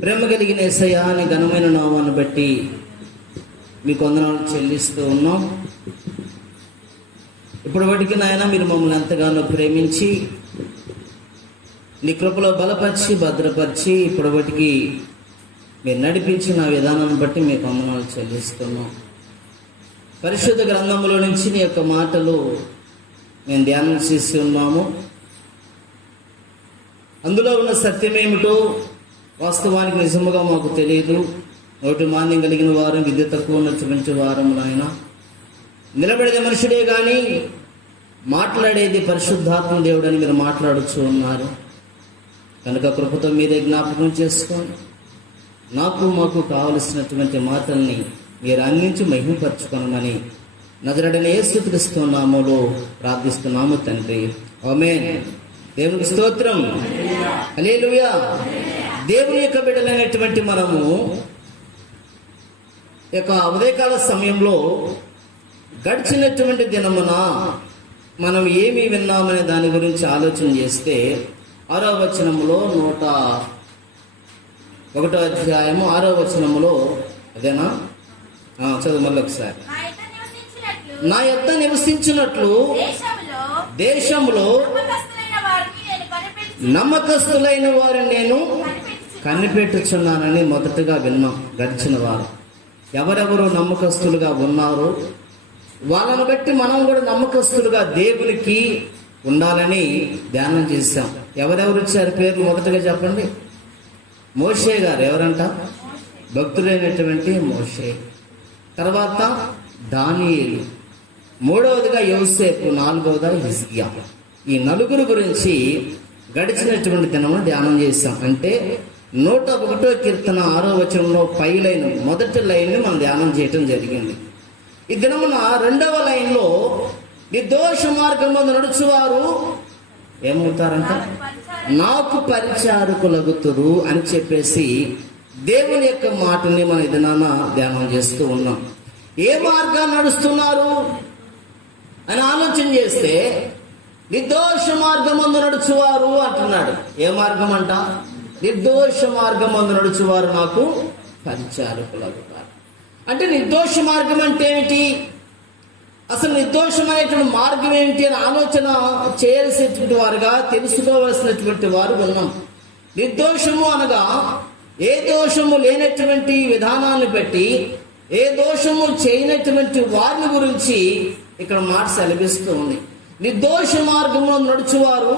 ప్రేమ కలిగిన యేసయ్యా నీ ఘనమైన నామాన్ని బట్టి మీకు వందనాలు చెల్లిస్తూ ఉన్నాం. ఇప్పుడు వాటికి నాయన మీరు మమ్మల్ని ఎంతగానో ప్రేమించి నీ కృపలో బలపరిచి భద్రపరిచి ఇప్పుడు వాటికి మీరు నడిపించిన విధానాన్ని బట్టి మీకు వందనాలు చెల్లిస్తున్నాం. పరిశుద్ధ గ్రంథంలో నుంచి నీ యొక్క మాటలు మేము ధ్యానం చేసి ఉన్నాము. అందులో ఉన్న సత్యమేమిటో వాస్తవానికి నిజముగా మాకు తెలియదు. నోటి మాంద్యం కలిగిన వారం, విద్య తక్కువ ఉన్నటువంటి వారం నాయన. నిలబడేది మనుషుడే కానీ మాట్లాడేది పరిశుద్ధాత్మ దేవుడు అని మీరు మాట్లాడుతూ ఉన్నారు. కనుక కృపతో మీరే జ్ఞాపకం చేసుకొని మాకు కావలసినటువంటి మాటల్ని మీరు అందించి మహిమపరచుకొనమని నజరేయుడైన యేసుక్రీస్తు నామములో ప్రార్థిస్తున్నాము తండ్రి. ఆమేన్. దేవునికి స్తోత్రం. హల్లెలూయా. దేవుని యొక్క బిడ్డలైనటువంటి మనము యొక్క ఉదయకాల సమయంలో గడిచినటువంటి దినమున మనం ఏమి విన్నామనే దాని గురించి ఆలోచన చేస్తే 6వ వచనములో 101వ అధ్యాయము 6వ వచనములో అదేనా చదువు మళ్ళీ ఒకసారి. నా యొద్ద నివసించినట్లు దేశంలో నమ్మకస్తులైన వారిని నేను కనిపెట్టుచున్నానని మొదటగా విన్నాం. గడిచిన వారు ఎవరెవరు నమ్మకస్తులుగా ఉన్నారో వాళ్ళని బట్టి మనం కూడా నమ్మకస్తులుగా దేవునికి ఉండాలని ధ్యానం చేశాం. ఎవరెవరు వచ్చారు పేర్లు మొదటగా చెప్పండి. మోషే గారు ఎవరంట? భక్తులైనటువంటి మోషే. తర్వాత దానియేలు, మూడవదిగా యోసేపు, నాలుగవదిగా హిజ్కియా. ఈ నలుగురు గురించి గడిచినటువంటి దినమును ధ్యానం చేశాం. అంటే 101వ కీర్తన 6వ వచనంలో పై లైన్ మొదటి లైన్ని మనం ధ్యానం చేయటం జరిగింది. ఈ దినమున 2వ లైన్లో నిర్దోష మార్గమున నడుచువారు ఏమవుతారంట? నాకు పరిచారకులగుతురు అని చెప్పేసి దేవుని యొక్క మాటని మన ఈ దినాన ధ్యానం చేస్తూ ఉన్నాం. ఏ మార్గాన్ని నడుస్తున్నారు అని ఆలోచన చేస్తే నిర్దోష మార్గమందు నడుచువారు అంటున్నాడు. ఏ మార్గం అంట? నిర్దోష మార్గమందు నడుచువారు నాకు పరిచారకులగుతారు. అంటే నిర్దోష మార్గం అంటే ఏమిటి? అసలు నిర్దోషమైనటువంటి మార్గం ఏంటి అని ఆలోచన చేయాల్సినటువంటి వారుగా తెలుసుకోవలసినటువంటి వారు ఉన్నాం. నిర్దోషము అనగా ఏ దోషము లేనటువంటి విధానాన్ని బట్టి ఏ దోషము చేయనటువంటి వారిని గురించి ఇక్కడ మాట సెలవిస్తూ ఉంది. నిర్దోష మార్గంలో నడుచువారు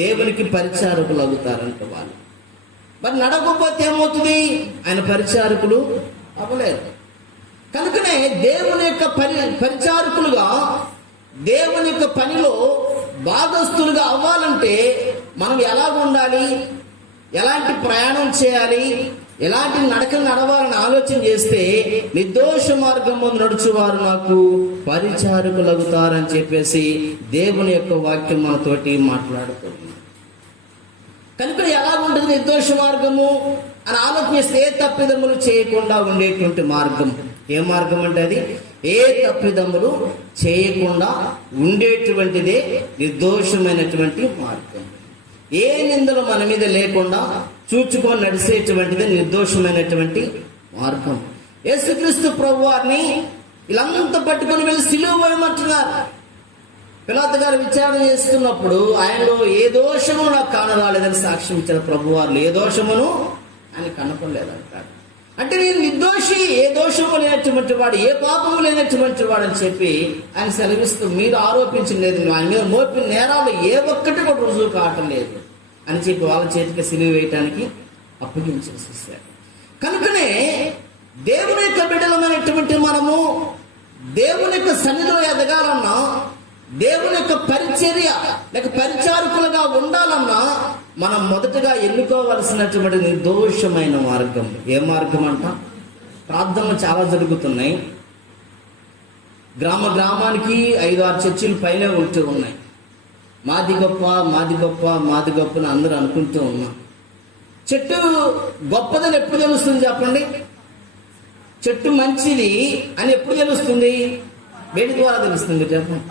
దేవునికి పరిచారకులు అవుతారంట. వాళ్ళు మరి నడకపోతే ఏమవుతుంది? ఆయన పరిచారకులు అవ్వలేరు. కనుకనే దేవుని యొక్క పరిచారకులుగా దేవుని యొక్క పనిలో భాగస్తులుగా అవ్వాలంటే మనం ఎలాగ ఉండాలి, ఎలాంటి ప్రయాణం చేయాలి, ఎలాంటి నడకలు నడవాలని ఆలోచన చేస్తే నిర్దోష మార్గం ముందు నడుచువారు నాకు పరిచారకులు అవుతారని చెప్పేసి దేవుని యొక్క వాక్యం మనతోటి మాట్లాడుతుంది. కనుక ఎలా ఉంటుంది నిర్దోష మార్గము అని ఆలోచన చేస్తే ఏ తప్పిదములు చేయకుండా ఉండేటువంటి మార్గం. ఏ మార్గం అంటే అది ఏ తప్పిదములు చేయకుండా ఉండేటువంటిదే నిర్దోషమైనటువంటి మార్గం. ఏ నిందలు మన మీద లేకుండా చూచుకొని నడిచేటువంటిది నిర్దోషమైనటువంటి మార్గం. యేసుక్రీస్తు ప్రభువారిని వీళ్ళంతా పట్టుకొని వెళ్ళి సిలువ వేయమంటున్నారు. పిలాతు గారు విచారణ చేస్తున్నప్పుడు ఆయనలో ఏ దోషము నాకు కానరాలేదని సాక్ష్యం ఇచ్చిన ప్రభువారు ఏ దోషమును ఆయన కనపడలేదంటారు. అంటే నేను నిర్దోషి, ఏ దోషము లేనటువంటి వాడు, ఏ పాపము లేనటువంటి వాడు అని చెప్పి ఆయన సెలవిస్తూ మీరు ఆరోపించిన లేదు, ఆయన మీద మోపిన నేరాలు ఏ ఒక్కటి కూడా రుజువు కావటం లేదు అని చెప్పి వాళ్ళ చేతికి సిలువ వేయటానికి అప్పగించేసేసారు. కనుకనే దేవుని యొక్క బిడ్డలమైనటువంటి మనము దేవుని యొక్క సన్నిధిలో ఎదగాలన్నా, దేవుని యొక్క పరిచర్య లేక పరిచారకులుగా ఉండాలన్నా మనం మొదటగా ఎన్నుకోవలసినటువంటి నిర్దోషమైన మార్గం. ఏ మార్గం అంట? ప్రార్థనలు చాలా జరుగుతున్నాయి. గ్రామానికి 5-6 చర్చిలు పైనే ఉంటూ ఉన్నాయి. మాది గొప్ప, మాది గొప్ప, మాది గొప్ప అని అందరూ అనుకుంటూ ఉన్నాం. చెట్టు గొప్పదని ఎప్పుడు తెలుస్తుంది చెప్పండి? చెట్టు మంచిది అని ఎప్పుడు తెలుస్తుంది? వేడి ద్వారా తెలుస్తుంది చెప్పండి.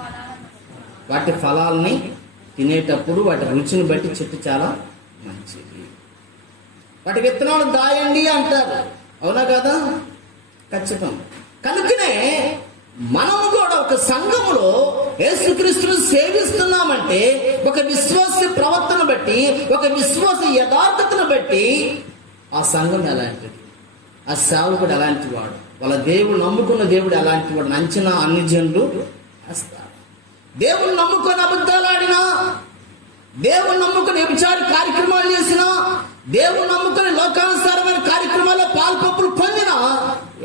వాటి ఫలాలని తినేటప్పుడు వాటి రుచిని బట్టి చెట్టు చాలా మంచిది. వాటి విత్తనాలు దాయండి అంటారు. అవునా కదా? ఖచ్చితం. కనుకనే మనము కూడా ఒక సంఘములో యేసుక్రీస్తును సేవిస్తున్నామంటే ఒక విశ్వాస ప్రవర్తన బట్టి, ఒక విశ్వాస యథార్థతను బట్టి ఆ సంఘం ఎలాంటిది, ఆ సేవకుడు ఎలాంటి వాడు, వాళ్ళ దేవుడు నమ్ముకున్న దేవుడు ఎలాంటి వాడు అంచనా అన్ని జనులు వేస్తారు. దేవుని నమ్ముకొని అబద్ధాలు ఆడినా, దేవుని నమ్ముకుని వ్యభిచార కార్యక్రమాలు చేసినా, దేవుని నమ్ముకుని లోకానుసారమైన కార్యక్రమాల్లో పాల్పప్పులు పొందినా,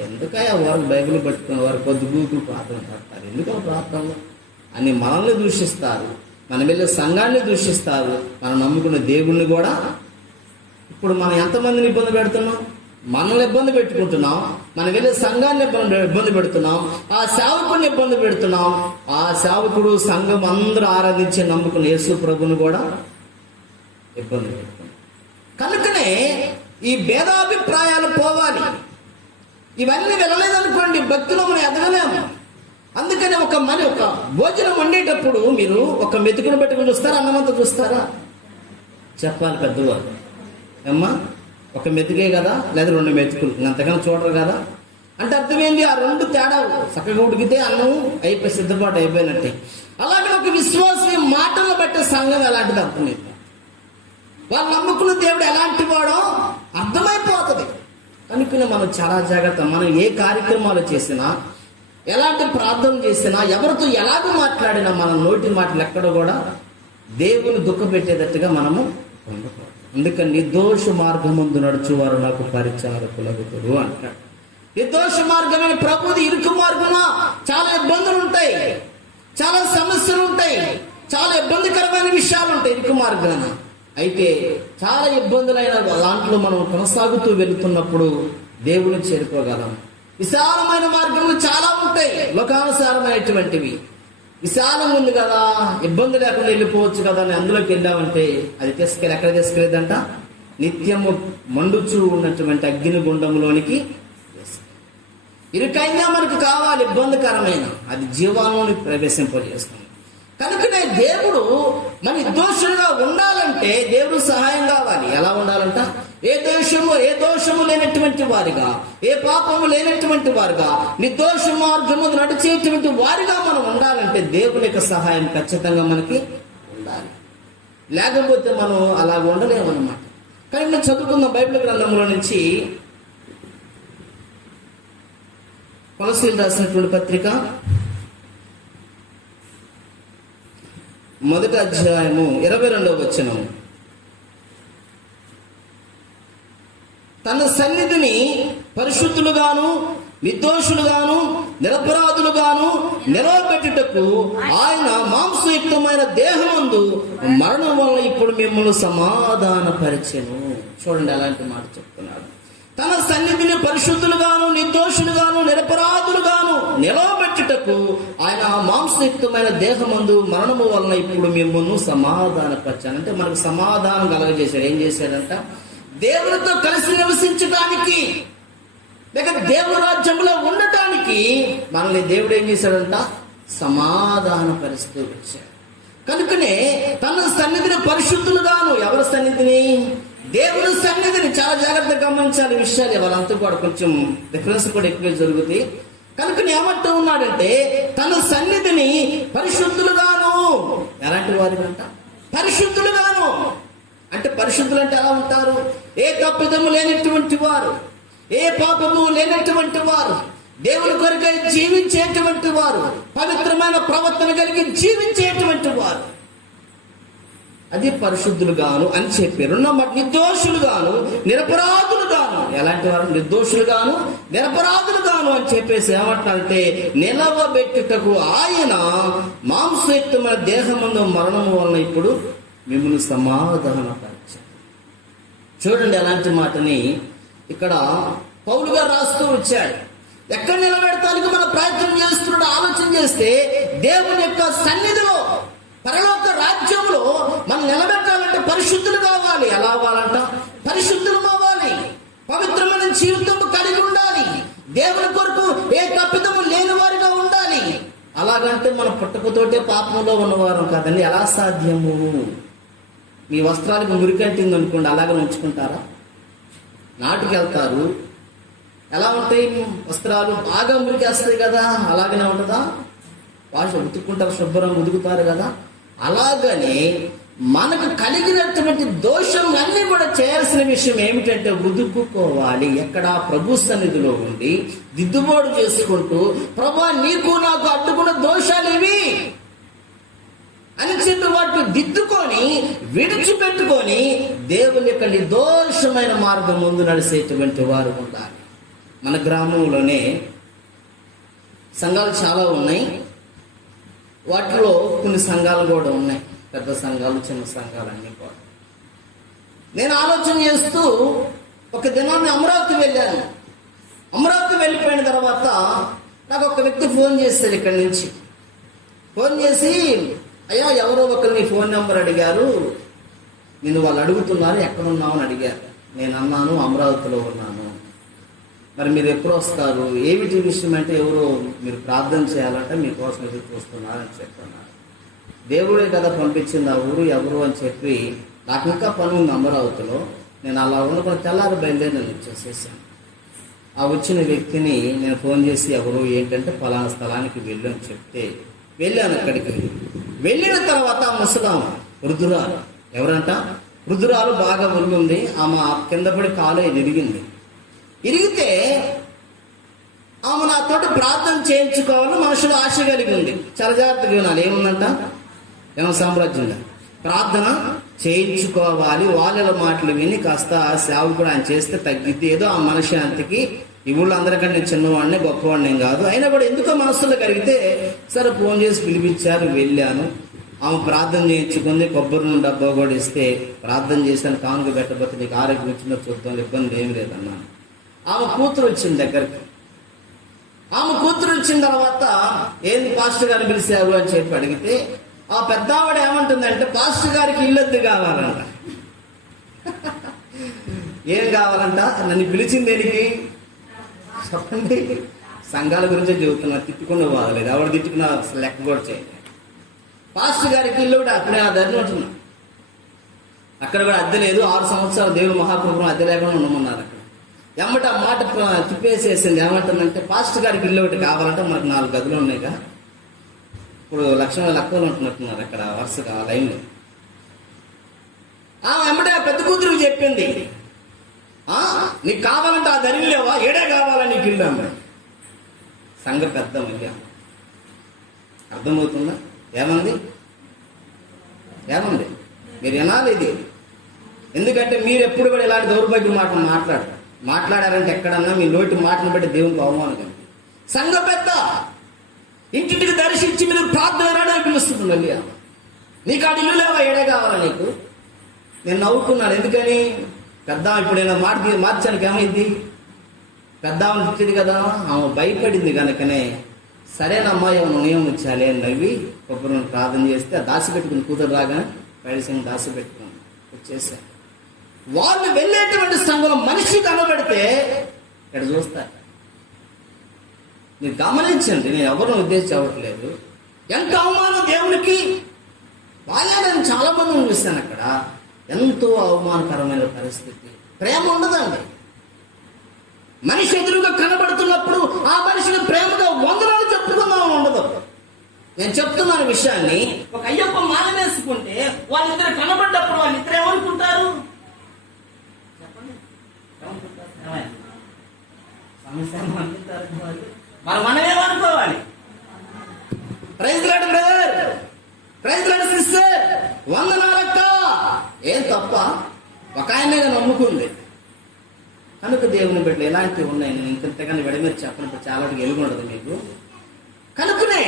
ఎందుకయ్యా వారు బైబిల్ పట్టుకుని వారు పొద్దుగూకులు ప్రార్థన పడతారు, ఎందుకో ప్రార్థనలు అని మనల్ని దూషిస్తారు, మనం వెళ్ళే సంఘాన్ని దూషిస్తారు, మనం నమ్ముకున్న దేవుణ్ణి కూడా. ఇప్పుడు మనం ఎంతమందిని ఇబ్బంది పెడుతున్నాం? మనల్ని ఇబ్బంది పెట్టుకుంటున్నాం, మనం వెళ్ళే సంఘాన్ని ఇబ్బంది పెడుతున్నాం, ఆ సేవకుడిని ఇబ్బంది పెడుతున్నాం, ఆ సేవకుడు సంఘం అందరూ ఆరాధించి నమ్ముకున్న యేసు ప్రభుని కూడా ఇబ్బంది పెడుతున్నాం. కనుకనే ఈ భేదాభిప్రాయాలు పోవాలి. ఇవన్నీ వెళ్ళలేదనుకోండి, భక్తిలో మనం ఎదగలేము. అందుకని ఒక భోజనం వండేటప్పుడు మీరు ఒక మెతుకును పెట్టుకుని చూస్తారా, అన్నమంతా చూస్తారా? చెప్పాలి పెద్దవారు. అమ్మా ఒక మెతుకే కదా, లేదా 2 మెతుకులు, అంతకన్నా చూడరు కదా. అంటే అర్థమైంది, ఆ 2 తేడా చక్కగా ఉడికితే అన్నం అయిపోయి సిద్ధపాటు అయిపోయినట్టే. అలాగే ఒక విశ్వాసం మాటలను బట్టి సంఘం ఎలాంటిది అర్థమైంది, వాళ్ళు నమ్ముకున్న దేవుడు ఎలాంటి వాడో అర్థమైపోతుంది. కనుకనే మనం చాలా జాగ్రత్త. మనం ఏ కార్యక్రమాలు చేసినా, ఎలాంటి ప్రార్థన చేసినా, ఎవరితో ఎలాగ మాట్లాడినా మన నోటి మాటలు ఎక్కడ కూడా దేవుని దుఃఖపెట్టేటట్టుగా మనము ఉండకూడదు. అందుకని నిర్దోష మార్గమందు నడుచువారు నాకు పరిచారకులగుతారు అంటాడు. నిర్దోష మార్గమైన ప్రభుది ఇరుకు మార్గమా చాలా ఇబ్బందులు ఉంటాయి, చాలా సమస్యలు ఉంటాయి, చాలా ఇబ్బందికరమైన విషయాలు ఉంటాయి ఇరుకు మార్గాన. అయితే చాలా ఇబ్బందులైన దాంట్లో మనం కొనసాగుతూ వెళుతున్నప్పుడు దేవుని చేరుకోగలం. విశాలమైన మార్గములు చాలా ఉంటాయి, లోకానుసారమైనటువంటివి. విశాలం ఉంది కదా, ఇబ్బంది లేకుండా వెళ్ళిపోవచ్చు కదా అని అందులోకి వెళ్ళామంటే అది ఎక్కడ తీసుకెళ్ళేదంట? నిత్యము మండుచూ ఉన్నటువంటి అగ్ని గుండంలోనికి. ఇరుకైనా మనకు కావాలి, ఇబ్బందికరమైన అది జీవాన్ని ప్రవేశింపజేస్తుంది. కనుకనే దేవుడు మన నిర్దోషులుగా ఉండాలంటే దేవుడు సహాయం కావాలి. ఎలా ఉండాలంట? ఏ దోషము లేనటువంటి వారిగా, ఏ పాపము లేనటువంటి వారుగా, నిర్దోష మార్గము నడిచేటువంటి వారిగా మనం ఉండాలంటే దేవుని యొక్క సహాయం ఖచ్చితంగా మనకి ఉండాలి. లేకపోతే మనం అలా ఉండలేమన్నమాట. కానీ నేను చదువుకున్న బైబిల్ గ్రంథంలో నుంచి కొలస్సీయులకు రాసినటువంటి పత్రిక 1వ అధ్యాయము 22వ వచనం. తన సన్నిధిని పరిశుద్ధులుగాను, నిర్దోషులుగాను, నిరపరాధులుగాను నిలవబెట్టుటకు ఆయన మాంసయుక్తమైన దేహమందు మరణం వల్ల ఇప్పుడు మిమ్మల్ని సమాధానపరిచెను. చూడండి అలాంటి మాట చెప్తున్నాడు. తన సన్నిధిని పరిశుద్ధులుగాను, నిర్దోషులుగాను, నిరపరాధులుగాను నిలవబెట్టుటకు ఆయన మాంసయుక్తమైన దేహమందు మరణము వలన ఇప్పుడు మిమ్మల్ని సమాధానపరిచాను. అంటే మనకు సమాధానం కలగజేశాడు. ఏం చేశాడంట? దేవునితో కలిసి నివసించడానికి, లేక దేవుని రాజ్యంలో ఉండటానికి మనల్ని దేవుడు ఏం చేశాడంట? సమాధాన పరిస్థితి వచ్చాడు. కనుకనే తన సన్నిధిని పరిశుద్ధులుగాను, ఎవరి సన్నిధిని? దేవుని సన్నిధిని. చాలా జాగ్రత్తగా గమనించాలి విషయాలు. వాళ్ళంతా కూడా కొంచెం డిఫరెన్స్ కూడా ఎక్కువ జరుగుతాయి. కనుక ఏమంటూ ఉన్నాడంటే తన సన్నిధిని పరిశుద్ధులుగాను. ఎలాంటి వారు అంట? పరిశుద్ధులుగాను. అంటే పరిశుద్ధులు అంటే ఎలా ఉంటారు? ఏ తప్పిదము లేనటువంటి వారు, ఏ పాపము లేనటువంటి వారు, దేవుని కొరకై జీవించేటువంటి వారు, పవిత్రమైన ప్రవర్తన కలిగి జీవించేటువంటి వారు, అది పరిశుద్ధులుగాను అని చెప్పారు. నిర్దోషులుగాను, నిరపరాధులుగాను. ఎలాంటి వారు? నిర్దోషులుగాను, నిరపరాధులుగాను అని చెప్పేసి ఏమంటారంటే నిలవబెట్టుటకు ఆయన మాంసయుక్తమైన దేహమందు మరణము వలన ఇప్పుడు మిమ్మల్ని సమాధానపరిచారు. చూడండి అలాంటి మాటని ఇక్కడ పౌలు గారు రాస్తూ వచ్చాడు. ఎక్కడ నిలబెడతానికి మనం ప్రయత్నం చేస్తున్నాడు ఆలోచన చేస్తే, దేవుని యొక్క సన్నిధిలో, పరలోక రాజ్యంలో మనం నిలబెట్టాలంటే పరిశుద్ధులు కావాలి. ఎలా అవ్వాలంట? పరిశుద్ధులు అవ్వాలి, పవిత్రమైన జీవితం కలిగి ఉండాలి, దేవుని కొరకు ఏ తప్పిదము లేని వారిగా ఉండాలి. అలాగంటే మనం పుట్టకతోటే పాపంలో ఉన్నవారు కాదండి. ఎలా సాధ్యము? మీ వస్త్రాలకు మురికంటింది అనుకోండి, అలాగే ఉంచుకుంటారా? నాటుకెళ్తారు. ఎలా ఉంటాయి వస్త్రాలు? బాగా మురికేస్తాయి కదా, అలాగనే ఉంటుందా? ఉతుక్కుంటారు, శుభ్రంగా ఉతుకుతారు కదా. అలాగనే మనకు కలిగినటువంటి దోషం అన్నీ కూడా చేయాల్సిన విషయం ఏమిటంటే ఉదుక్కుకోవాలి. ఎక్కడ? ప్రభు సన్నిధిలో ఉండి దిద్దుబాటు చేసుకుంటూ, ప్రభా నీకు నాకు అడ్డుకున్న దోషాలు ఇవి అని చెప్పి వాటిని దిద్దుకొని విడిచిపెట్టుకొని దేవుని యొక్క నిర్దోషమైన మార్గం ముందు నడిచేటువంటి వారు ఉండాలి. మన గ్రామంలోనే సంఘాలు చాలా ఉన్నాయి. వాటిలో కొన్ని సంఘాలు కూడా ఉన్నాయి, పెద్ద సంఘాలు, చిన్న సంఘాలు అన్నీ కూడా. నేను ఆలోచన చేస్తూ ఒక దినాన్ని అమరావతి వెళ్ళాను. అమరావతి వెళ్ళిపోయిన తర్వాత నాకు ఒక వ్యక్తి ఫోన్ చేశాడు ఇక్కడి నుంచి. ఫోన్ చేసి, అయ్యా ఎవరో ఒకరు నీ ఫోన్ నెంబర్ అడిగారు, నిన్ను వాళ్ళు అడుగుతున్నారు, ఎక్కడున్నావు అని అడిగారు. నేను అన్నాను అమరావతిలో ఉన్నాను. మరి మీరు ఎప్పుడు వస్తారు? ఏమిటి విషయం అంటే, ఎవరో మీరు ప్రార్థన చేయాలంటే మీకోసం ఎదురు చూస్తున్నారని చెప్తున్నారు. దేవుడే కదా పంపించింది ఆ ఊరు, ఎవరు అని చెప్పి నాకు ఇంకా పని ఉంది అమరావతిలో. నేను అలా ఉండకుండా తెల్లారి బయలుదేరి నేను వచ్చేసేసాను. ఆ వచ్చిన వ్యక్తిని నేను ఫోన్ చేసి ఎవరు ఏంటంటే ఫలానా స్థలానికి వెళ్ళు అని చెప్తే వెళ్ళాను. అక్కడికి వెళ్ళిన తర్వాత ఆ ముసలాం వృద్ధురాలు, ఎవరంట వృద్ధురాలు, బాగా ఉంది. ఆమె కింద పడి కాలు ఇరిగింది. ఇరిగితే ఆమె నాతోటి ప్రార్థన చేయించుకోవాలని మనసులో ఆశ కలిగి ఉంది. చాలా జాగ్రత్తగా వినాలి. ఏముందంట? ఏమో సామ్రాజ్యంగా ప్రార్థన చేయించుకోవాలి. వాళ్ళ మాటలు విని కాస్త సేవకుడు ఆయన చేస్తే తగ్గిద్ది, ఏదో ఆ మనశ్శాంతికి. ఈ ఊళ్ళో అందరికంటే నేను చిన్నవాడిని, గొప్పవాడిని ఏం కాదు. అయినా కూడా ఎందుకో మనసులో కలిగితే సరే ఫోన్ చేసి పిలిపించారు, వెళ్ళాను. ఆమె ప్రార్థన చేయించుకుంది. కొబ్బరి నూనె డబ్బా కూడా ఇస్తే ప్రార్థన చేశాను. కానుక పెట్టబోతే నీకు ఆరోగ్యం వచ్చిందో చూద్దాం, ఇబ్బంది ఏమి లేదన్నాను. ఆమె కూతురు వచ్చింది దగ్గరికి. ఆమె కూతురు వచ్చిన తర్వాత ఏంది పాస్టర్ గారిని పిలిచారు అని చెప్పి అడిగితే ఆ పెద్ద ఆవిడ ఏమంటుందంటే, పాస్టర్ గారికి ఇల్లొద్దు కావాలంట. ఏం కావాలంట? నన్ను పిలిచింది దేనికి చెప్పండి? సంఘాల గురించే చెబుతున్నా, తిట్టుకున్న బాగలేదు. ఎవరు తిట్టుకున్నా లెక్క కూడా చేయండి. పాస్టర్ గారికి ఇల్లు కూడా అక్కడే ఆ ధరలు ఉంటున్నా. అక్కడ కూడా అద్దె లేదు. 6 సంవత్సరాలు దేవుడు మహాప్రభుత్వం అద్దె లేకుండా ఉండమన్నారు. అక్కడ ఎమ్మట ఆ మాట తిప్పేసేసింది. ఏమంటుందంటే, పాస్టర్ గారికి ఇల్లు ఒకటి కావాలంటే మనకు 4 గదులు ఉన్నాయిగా. ఇప్పుడు లక్షలు ఉంటున్నట్టున్నారు అక్కడ వరుసగా లైన్లో. ఎమ్మట పెద్ద కూతురు చెప్పింది, నీకు కావాలంటే ఆ ధరలు లేవా, ఏడే కావాలా నీకు ఇల్లు అమ్మ. సంఘ పెద్ద మధ్య అర్థమవుతుందా? ఏమంది మీరు వినాలి ఇది. ఎందుకంటే మీరు ఎప్పుడు కూడా ఇలాంటి దౌర్భాగ్య మాటలు మాట్లాడారంటే ఎక్కడన్నా మీ నోటి మాటను బట్టి దేవునికి అవమానం కలిగి. సంఘ పెద్ద ఇంటింటికి దర్శించి మీరు ప్రార్థన రావడానికి పిలుస్తుంది. మళ్ళీ నీకు ఆ ఇల్లు లేవా, ఏడే కావాలా నీకు? నేను నవ్వుకున్నాను. ఎందుకని? పెద్ద ఇప్పుడు నేను మార్చానికి ఏమైంది? పెద్ద ఆమె తిట్టింది కదా, ఆమె భయపడింది కనుకనే సరేనమ్మా ఏమో నియమం ఇచ్చాలి అని నవ్వి కొబ్బరి ప్రార్థన చేస్తే దాచిపెట్టుకుని కూతురు రాగానే పైడిసింగ్ దాచిపెట్టుకుని వచ్చేసాను. వాళ్ళు వెళ్ళేటువంటి సంఘంలో మనిషి కనబడితే ఇక్కడ చూస్తారు. మీరు గమనించండి, నేను ఎవరిని ఉద్దేశించవట్లేదు. ఎంత అవమానం దేవునికి. వాళ్ళే నేను చాలా మందిని చూస్తాను అక్కడ. ఎంతో అవమానకరమైన పరిస్థితి. ప్రేమ ఉండదండి. మనిషి ఎదురుగా కనబడుతున్నప్పుడు ఆ మనిషిని ప్రేమగా వందనాలు చెప్పుకుందాం ఉండదు. నేను చెప్తున్నాను విషయాన్ని. ఒక అయ్యప్ప మాల వేసుకుంటే వాళ్ళిద్దరు కనబడ్డప్పుడు వాళ్ళిద్దరు ఏమనుకుంటారు చెప్పండి? మరి మనం ఏమనుకోవాలి? Praise lord brother, praise lord sister, వందనాలక్క. ఏం తప్ప? ఒక ఆయనే నమ్ముకుంది కనుక దేవుని బిడ్డ ఎలాంటివి ఉన్నాయి. నేను ఇంతగానే విడమీరు చెప్పినప్పుడు చాలా ఎలుగుండదు మీకు. కనుకనే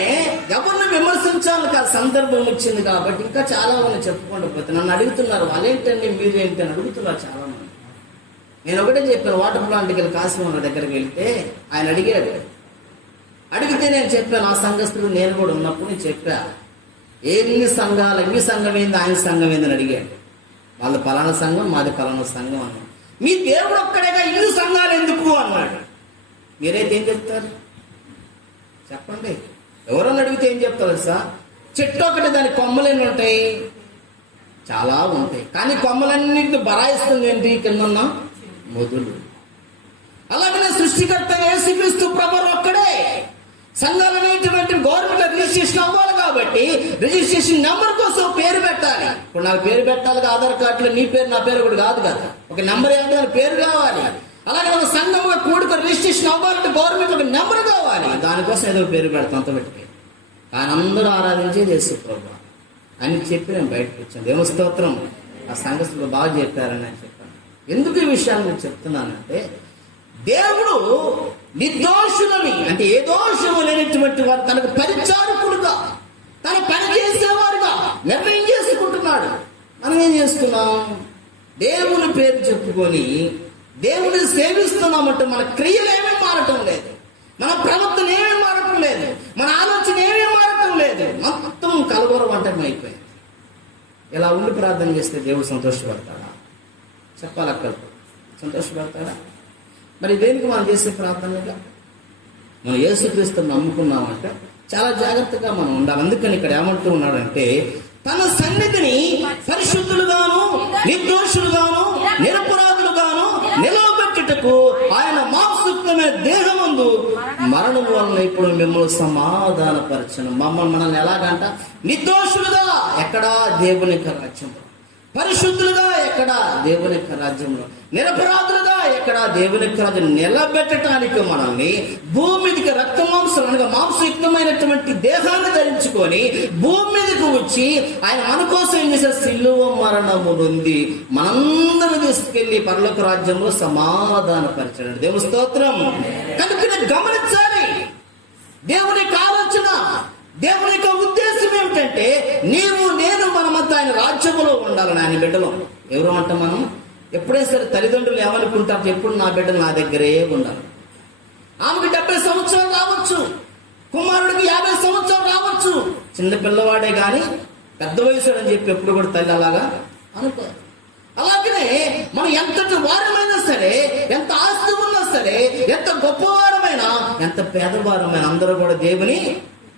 ఎవరిని విమర్శించాలి సందర్భం వచ్చింది కాబట్టి ఇంకా చాలా మంది చెప్పుకుంటూ పోతే నన్ను అడుగుతున్నారు, వాళ్ళేంటండి మీరు ఏంటి అని అడుగుతున్నారు చాలా మంది. నేను ఒకటే చెప్పాను, వాటర్ ప్లాంట్కి వెళ్ళి కాశీమన్న దగ్గరికి వెళ్తే ఆయన అడిగాడు. అడిగితే నేను చెప్పాను, ఆ సంఘస్థుడు నేను కూడా ఉన్నప్పుడు నేను చెప్పా, ఎన్ని సంఘాలు, ఈ సంఘం ఏంది ఆయన సంఘం ఏందని అడిగాడు. వాళ్ళ పలానా సంఘం, మాది పలానా సంఘం అన్నాడు. మీ దేవుడు ఒక్కడేగా ఇన్ని సంఘాలు ఎందుకు అన్నాడు. మీరైతే ఏం చెప్తారు చెప్పండి? ఎవరన్నా అడిగితే ఏం చెప్తారు సార్? చెట్టు ఒకటి దాని కొమ్మలు ఎన్ని ఉంటాయి? చాలా ఉంటాయి. కానీ కొమ్మలన్నింటిని బరాయిస్తుంది ఏంటి? కిందన్న మొదలు. అలాగనే సృష్టికర్త యేసుక్రీస్తు ప్రభువు ఒక్కడే. సంఘాలు అనేటువంటి గవర్నమెంట్ రిజిస్ట్రేషన్ అవ్వాలి కాబట్టి రిజిస్ట్రేషన్ నెంబర్ కోసం పేరు పెట్టాలి. ఇప్పుడు నాకు పేరు పెట్టాలి, ఆధార్ కార్డులో నీ పేరు నా పేరు కూడా కాదు కదా, ఒక నెంబర్ ఏంటంటే పేరు కావాలి. అలాగే ఒక సంఘంగా కూడుక రిజిస్ట్రేషన్ అవ్వాలంటే గవర్నమెంట్ ఒక నెంబర్ కావాలి. దానికోసం ఏదో పేరు పెడతాం అంత పెట్టి. ఆయన అందరూ ఆరాధించేది యేసు ప్రభువు అని చెప్పి నేను బయటకు వచ్చాను. దేవస్తోత్రం. ఆ సంఘస్థులు బాగా చెప్పారని నేను చెప్పాను. ఎందుకు ఈ విషయాన్ని నేను చెప్తున్నానంటే, దేవుడు నిర్దోషులని, అంటే ఏ దోషము లేనటువంటి వారు తనకు పరిచారకులుగా, తన పని చేసేవారుగా నిర్ణయం చేసుకుంటున్నాడు. మనం ఏం చేస్తున్నాం? దేవుని పేరు చెప్పుకొని దేవుని సేవిస్తున్నామంటే మన క్రియలు ఏమీ మారటం లేదు, మన ప్రవర్తన ఏమీ మారటం లేదు, మన ఆలోచన ఏమీ మారటం లేదు. మొత్తం కలగూర వంటకం అయిపోయింది. ఇలా ఉండి ప్రార్థన చేస్తే దేవుడు సంతోషపడతాడా? చెప్పాలక్కడ సంతోషపడతాడా? మరి దేనికి మనం చేసే ప్రార్థనగా? మనం యేసుక్రీస్తుని నమ్ముకున్నామంటే చాలా జాగ్రత్తగా మనం ఉండాలి. అందుకని ఇక్కడ ఏమంటూ ఉన్నాడంటే, తన సన్నిధిని పరిశుద్ధులుగాను నిర్దోషులుగాను నిరపరాధులుగాను నిలవబెట్టుటకు ఆయన మాంసయుక్తమైన దేహమందు మరణం వలన ఇప్పుడు మిమ్మల్ని సమాధానపరచను. మనల్ని ఎలాగంట? నిర్దోషులుగా ఎక్కడా? దేవుని యొక్క రాజ్యంలో. పరిశుద్ధులుగా ఎక్కడ? దేవుని యొక్క రాజ్యంలో. నిరపరాధులుగా ఎక్కడ? దేవుని యొక్క రాజ్యం. నిలబెట్టడానికి మనల్ని భూమి మీదకి రక్త మాంసం అనగా మాంసయుక్తమైనటువంటి దేహాన్ని ధరించుకొని భూమి మీదకి వచ్చి ఆయన మన కోసం ఏం చేశారు? సిలువ మరణము నొంది మనందరూ తీసుకెళ్లి పరలోక రాజ్యంలో సమాధానపరిచాడు. దేవుని స్తోత్రం. కనుక గమనించాలి దేవుని యొక్క ఆలోచన, దేవుని యొక్క ఉద్దేశం ఏమిటంటే, నీవు నేను మనమంతా ఆయన రాజ్యములో ఉండాలని. ఆయన బిడ్డలో ఎవరు అంట? మనం ఎప్పుడైనా సరే తల్లిదండ్రులు ఏమనుకుంటారు? ఎప్పుడు నా బిడ్డలు నా దగ్గరే ఉండాలి. ఆమెకి 70 సంవత్సరాలు రావచ్చు, కుమారుడికి 50 సంవత్సరాలు రావచ్చు. చిన్న పిల్లవాడే గాని పెద్ద వయసు అని చెప్పి ఎప్పుడు కూడా తల్లి అలాగా అనుకో. అలాగనే మనం ఎంతటి వారమైనా సరే, ఎంత ఆస్తి ఉన్నా సరే, ఎంత గొప్పవారమైనా, ఎంత పేదవారమైనా అందరూ కూడా దేవుని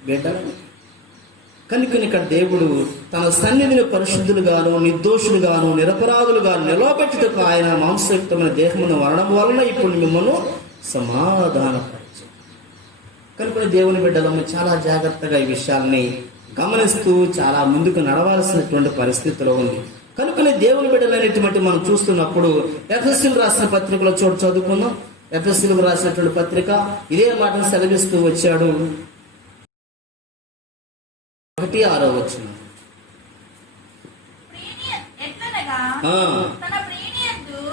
బిడ్డలు. కనుక ఇక్కడ దేవుడు తన సన్నిధిని పరిశుద్ధులుగాను నిర్దోషులుగాను నిరపరాధులుగాను నిలవబెట్టుటకు ఆయన మాంసయుక్తమైన దేహమును మరణం వలన ఇప్పుడు మిమ్మల్ని సమాధానపరచు. కనుక దేవుని బిడ్డలము చాలా జాగ్రత్తగా ఈ విషయాల్ని గమనిస్తూ చాలా ముందుకు నడవాల్సినటువంటి పరిస్థితిలో ఉంది. కనుకనే దేవుని బిడ్డలైనటువంటి మనం చూస్తున్నప్పుడు ఎఫెసీయులకు రాసిన పత్రికలో చదువుకుందాం. ఎఫెసీయులకు రాసినటువంటి పత్రిక ఇదే మాటను సెలవిస్తూ వచ్చాడు. 1:6 వచనం.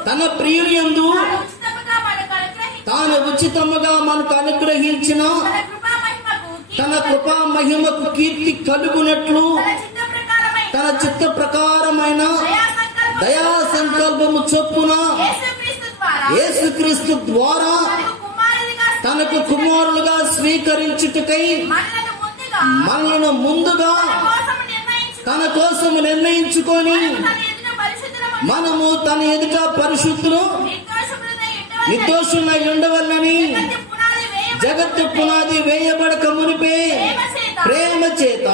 తన ప్రియునియందు తాను ఉచితముగా మనకు అనుగ్రహించిన తన కృపా మహిమకు కీర్తి కలుగునట్లు తన చిత్త ప్రకారమైన దయా సంకల్పము చొప్పున యేసుక్రీస్తు ద్వారా తనకు కుమారులుగా స్వీకరించుటకై మనలను ముందుగా తన కోసం నిర్ణయించుకొని మనము తన ఎదుట పరిశుద్ధులు నిర్దోషులై ఉండవల్లని జగత్తు పునాది వేయబడక మునిపే ప్రేమ చేత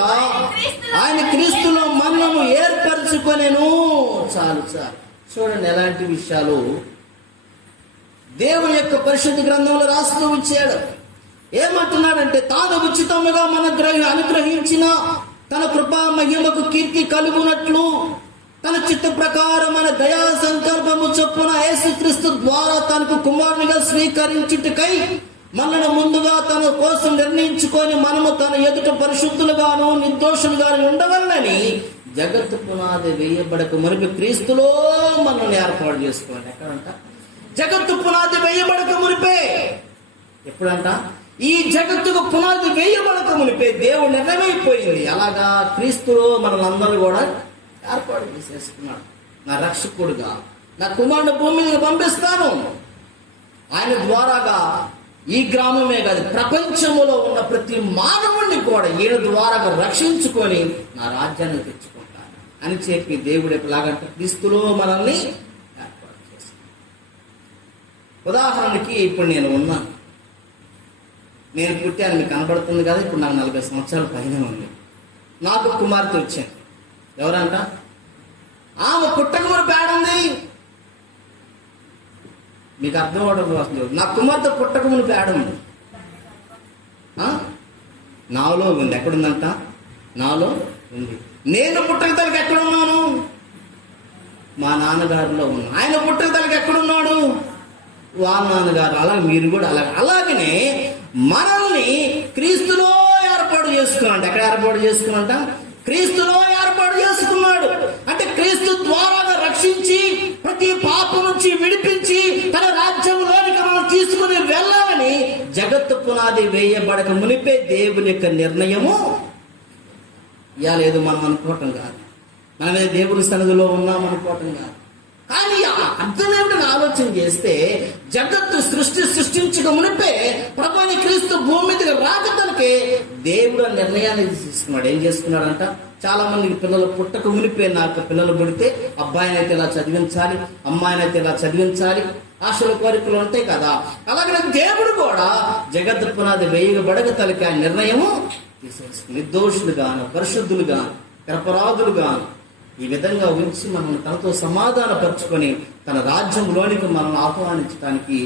ఆయన క్రీస్తులో మనము ఏర్పరచుకొనెను. చాలు చాలు. చూడండి ఎలాంటి విషయాలు దేవుని యొక్క పరిశుద్ధ గ్రంథంలో రాస్తూ వచ్చాడు. ఏమంటున్నాడంటే, తాను ఉచితముగా మన అనుగ్రహించిన తన కృపా మహిమకు కీర్తి కలుగునట్లు తన చిత్త ప్రకారమైన దయా సంకల్పము చొప్పున యేసుక్రీస్తు ద్వారా తనకు కుమారునిగా స్వీకరించుటకై మనను ముందుగా తన కోసం నిర్ణయించుకొని మనము తన ఎదుట పరిశుద్ధులుగాను నిర్దోషులుగాను ఉండవల్లని జగత్తు పునాది వేయబడక మునిపి క్రీస్తులో మనల్ని ఏర్పాటు చేసుకోండి. ఎక్కడంట? జగత్తు పునాది వేయబడక మునిపే. ఎప్పుడంట? ఈ జగత్తుకు పునాది వేయబడక మునిపే దేవుడు నిర్ణయమైపోయింది. అలాగా క్రీస్తులో మనల్ని కూడా ఏర్పాటు చేసేసుకున్నాడు. నా రక్షకుడుగా నా కుమారుడు భూమి మీద పంపిస్తాను. ఆయన ద్వారాగా ఈ గ్రామమే కాదు ప్రపంచంలో ఉన్న ప్రతి మానవుడిని కూడా ఈయన ద్వారాగా రక్షించుకొని నా రాజ్యాన్ని తెచ్చుకుంటాను అని చెప్పి దేవుడు ఎలాగంటే క్రీస్తులో మనల్ని ఏర్పాటు చేసుకున్నాడు. ఉదాహరణకి ఇప్పుడు నేను ఉన్నాను, నేను పుట్టాను, మీకు కనబడుతుంది కదా. ఇప్పుడు నాకు 40 సంవత్సరాల పైన ఉంది. నాకు కుమార్తె వచ్చింది. ఎవరంట? ఆమె పుట్టకమును పేడుంది. మీకు అర్థం అవడం అసలు నా కుమార్తె పుట్టక మునిపి ఆడము నాలో ఉంది. ఎక్కడుందంట? నాలో ఉంది. నేను పుట్టకతలకి ఎక్కడున్నాను? మా నాన్నగారిలో ఉన్నాను. ఆయన పుట్టకతలకి ఎక్కడున్నాడు? వాళ్ళ నాన్నగారు. అలాగే మీరు కూడా అలాగనే మనల్ని క్రీస్తులో ఏర్పాటు చేసుకున్నాడు. ఎక్కడ ఏర్పాటు చేసుకున్నాడంట? క్రీస్తులో ఏర్పాటు చేసుకున్నాడు. అంటే క్రీస్తు ద్వారా రక్షించి ప్రతి పాపం నుంచి విడిపించి తన రాజ్యంలోనికి మనం తీసుకుని వెళ్ళాలని జగత్తు పునాది వేయబడక మునిపే దేవుని యొక్క నిర్ణయము. ఇయాలేదు మనం అనుకోవటం కాదు, మనమే దేవుని సన్నిధిలో ఉన్నాం అనుకోవటం కాదు. కానీ అర్థం ఏమిటని ఆలోచన చేస్తే జగత్తు సృష్టించక మునిపే ప్రభువైన క్రీస్తు భూమి మీదకి రాకడానికే దేవుడు నిర్ణయాన్ని తీసుకున్నాడు. ఏం చేసుకున్నాడంట? చాలా మందికి పిల్లలు పుట్టక మునిపే నాకు పిల్లలు పుడితే అబ్బాయినైతే ఇలా చదివించాలి, అమ్మాయినైతే ఇలా చదివించాలి, ఆశలు కోరికలు ఉంటాయి కదా. అలాగే దేవుడు కూడా జగత్తు పునాది వేయబడక తలకి ఆ నిర్ణయము తీసేస్తుంది. నిర్దోషులుగాను, పరిశుద్ధులుగాను, నిరపరాధులుగాను ఈ విధంగా ఉంచి మనం తనతో సమాధానపరుచుకొని తన రాజ్యంలోనికి మనం ఆహ్వానించడానికి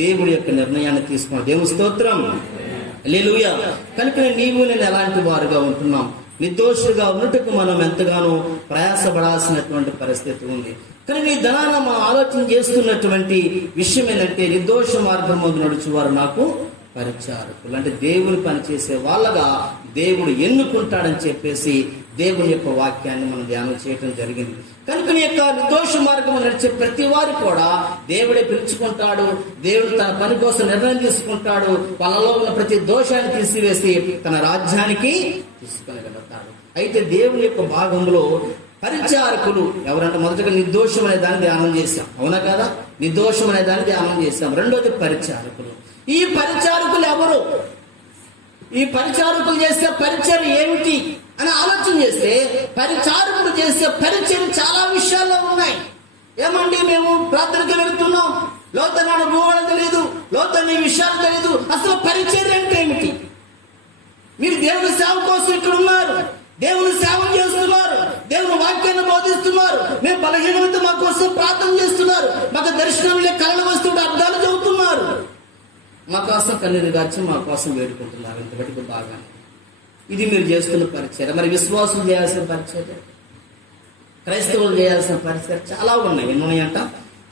దేవుడి యొక్క నిర్ణయాన్ని తీసుకున్నాం. దేవుని స్తోత్రం, హల్లెలూయా. కనుక నీవు నేను ఎలాంటి వారుగా ఉంటున్నాం? నిర్దోషులుగా ఉన్నట్టుకు మనం ఎంతగానో ప్రయాసపడాల్సినటువంటి పరిస్థితి ఉంది. కానీ నీ ధనాన మనం ఆలోచన చేస్తున్నటువంటి విషయం ఏంటంటే నిర్దోష మార్గం ముందు నడుచువారు నాకు పరిచారకులు. అంటే దేవుని పని చేసే వాళ్ళగా దేవుడు ఎన్నుకుంటాడని చెప్పేసి దేవుని యొక్క వాక్యాన్ని మనం ధ్యానం చేయడం జరిగింది. కనుక నీ యొక్క నిర్దోష మార్గం నడిచే ప్రతి వారు కూడా దేవుడే పిలుచుకుంటాడు. దేవుడు తన పని కోసం నిర్ణయం తీసుకుంటాడు. వాళ్ళలో ఉన్న ప్రతి దోషాన్ని తీసివేసి తన రాజ్యానికి తీసుకొని వెళ్తాడు. అయితే దేవుని యొక్క భాగంలో పరిచారకులు ఎవరంటే మొదటగా నిర్దోషం అనే దాన్ని ధ్యానం చేశాం, అవునా కదా? నిర్దోషం అనే దాన్ని ధ్యానం చేశాం. రెండోది పరిచారకులు. ఈ పరిచారకులు ఎవరు? ఈ పరిచారకులు చేసే పరిచయం ఏమిటి అని ఆలోచన చేస్తే పరిచారకులు చేసే పరిచయం చాలా విషయాల్లో ఉన్నాయి. ఏమండి, మేము ప్రార్థనకి వెళ్తున్నాం, లోతైన అనుభవాలు తెలియదు, లోతైన విషయాలు తెలియదు, అసలు పరిచయం అంటే ఏమిటి? మీరు దేవుని సేవ కోసం ఇక్కడ ఉన్నారు, దేవుని సేవ చేస్తున్నారు, దేవుని వాక్యాన్ని బోధిస్తున్నారు, మేము బలహీనమైతే మా కోసం ప్రార్థన చేస్తున్నారు, మాకు దర్శనంలో కళలు వస్తుంటే అర్థాలు చెబుతున్నారు, మా కోసం కన్నీరు గార్చి మా కోసం వేడుకుంటున్నారు. ఇంతవరకు బాగా ఇది మీరు చేస్తున్న పరిచయం. మరి విశ్వాసం చేయాల్సిన పరిచయం, క్రైస్తవులు చేయాల్సిన పరిచయం చాలా ఉన్నాయి. ఎన్నున్నాయంట?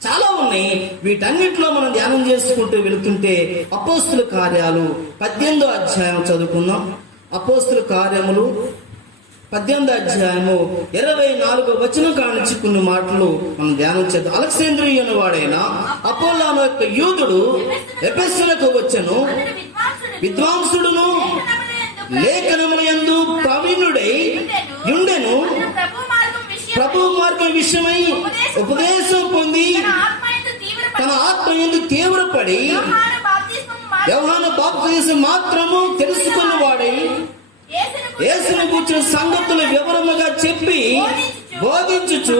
చాలా ఉన్నాయి. వీటన్నిటిలో మనం ధ్యానం చేసుకుంటూ వెళుతుంటే అపోస్తుల కార్యాలు 18వ అధ్యాయం చదువుకుందాం. అపోస్తుల కార్యములు 18వ అధ్యాయము 24వ వచనం కానించి కొన్ని మాటలు మనం ధ్యానం చేద్దాం. అలెగ్జాంద్రియుని వాడైన అపోల్లోను యొక్క యూదుడు ఎఫెసునకు వచ్చెను. విద్వాంసుడును లేఖనములందు ప్రవీణుడై ఉండెను. ప్రభు మార్గం విషయమై ఉపదేశం పొంది తన ఆత్మ యందు తీవ్రపడి యోహాను బాప్తిస్మం మాత్రము తెలుసుకున్న వాడై యేసును కూర్చున్న సంగతులు వివరముగా చెప్పి బోధించుచు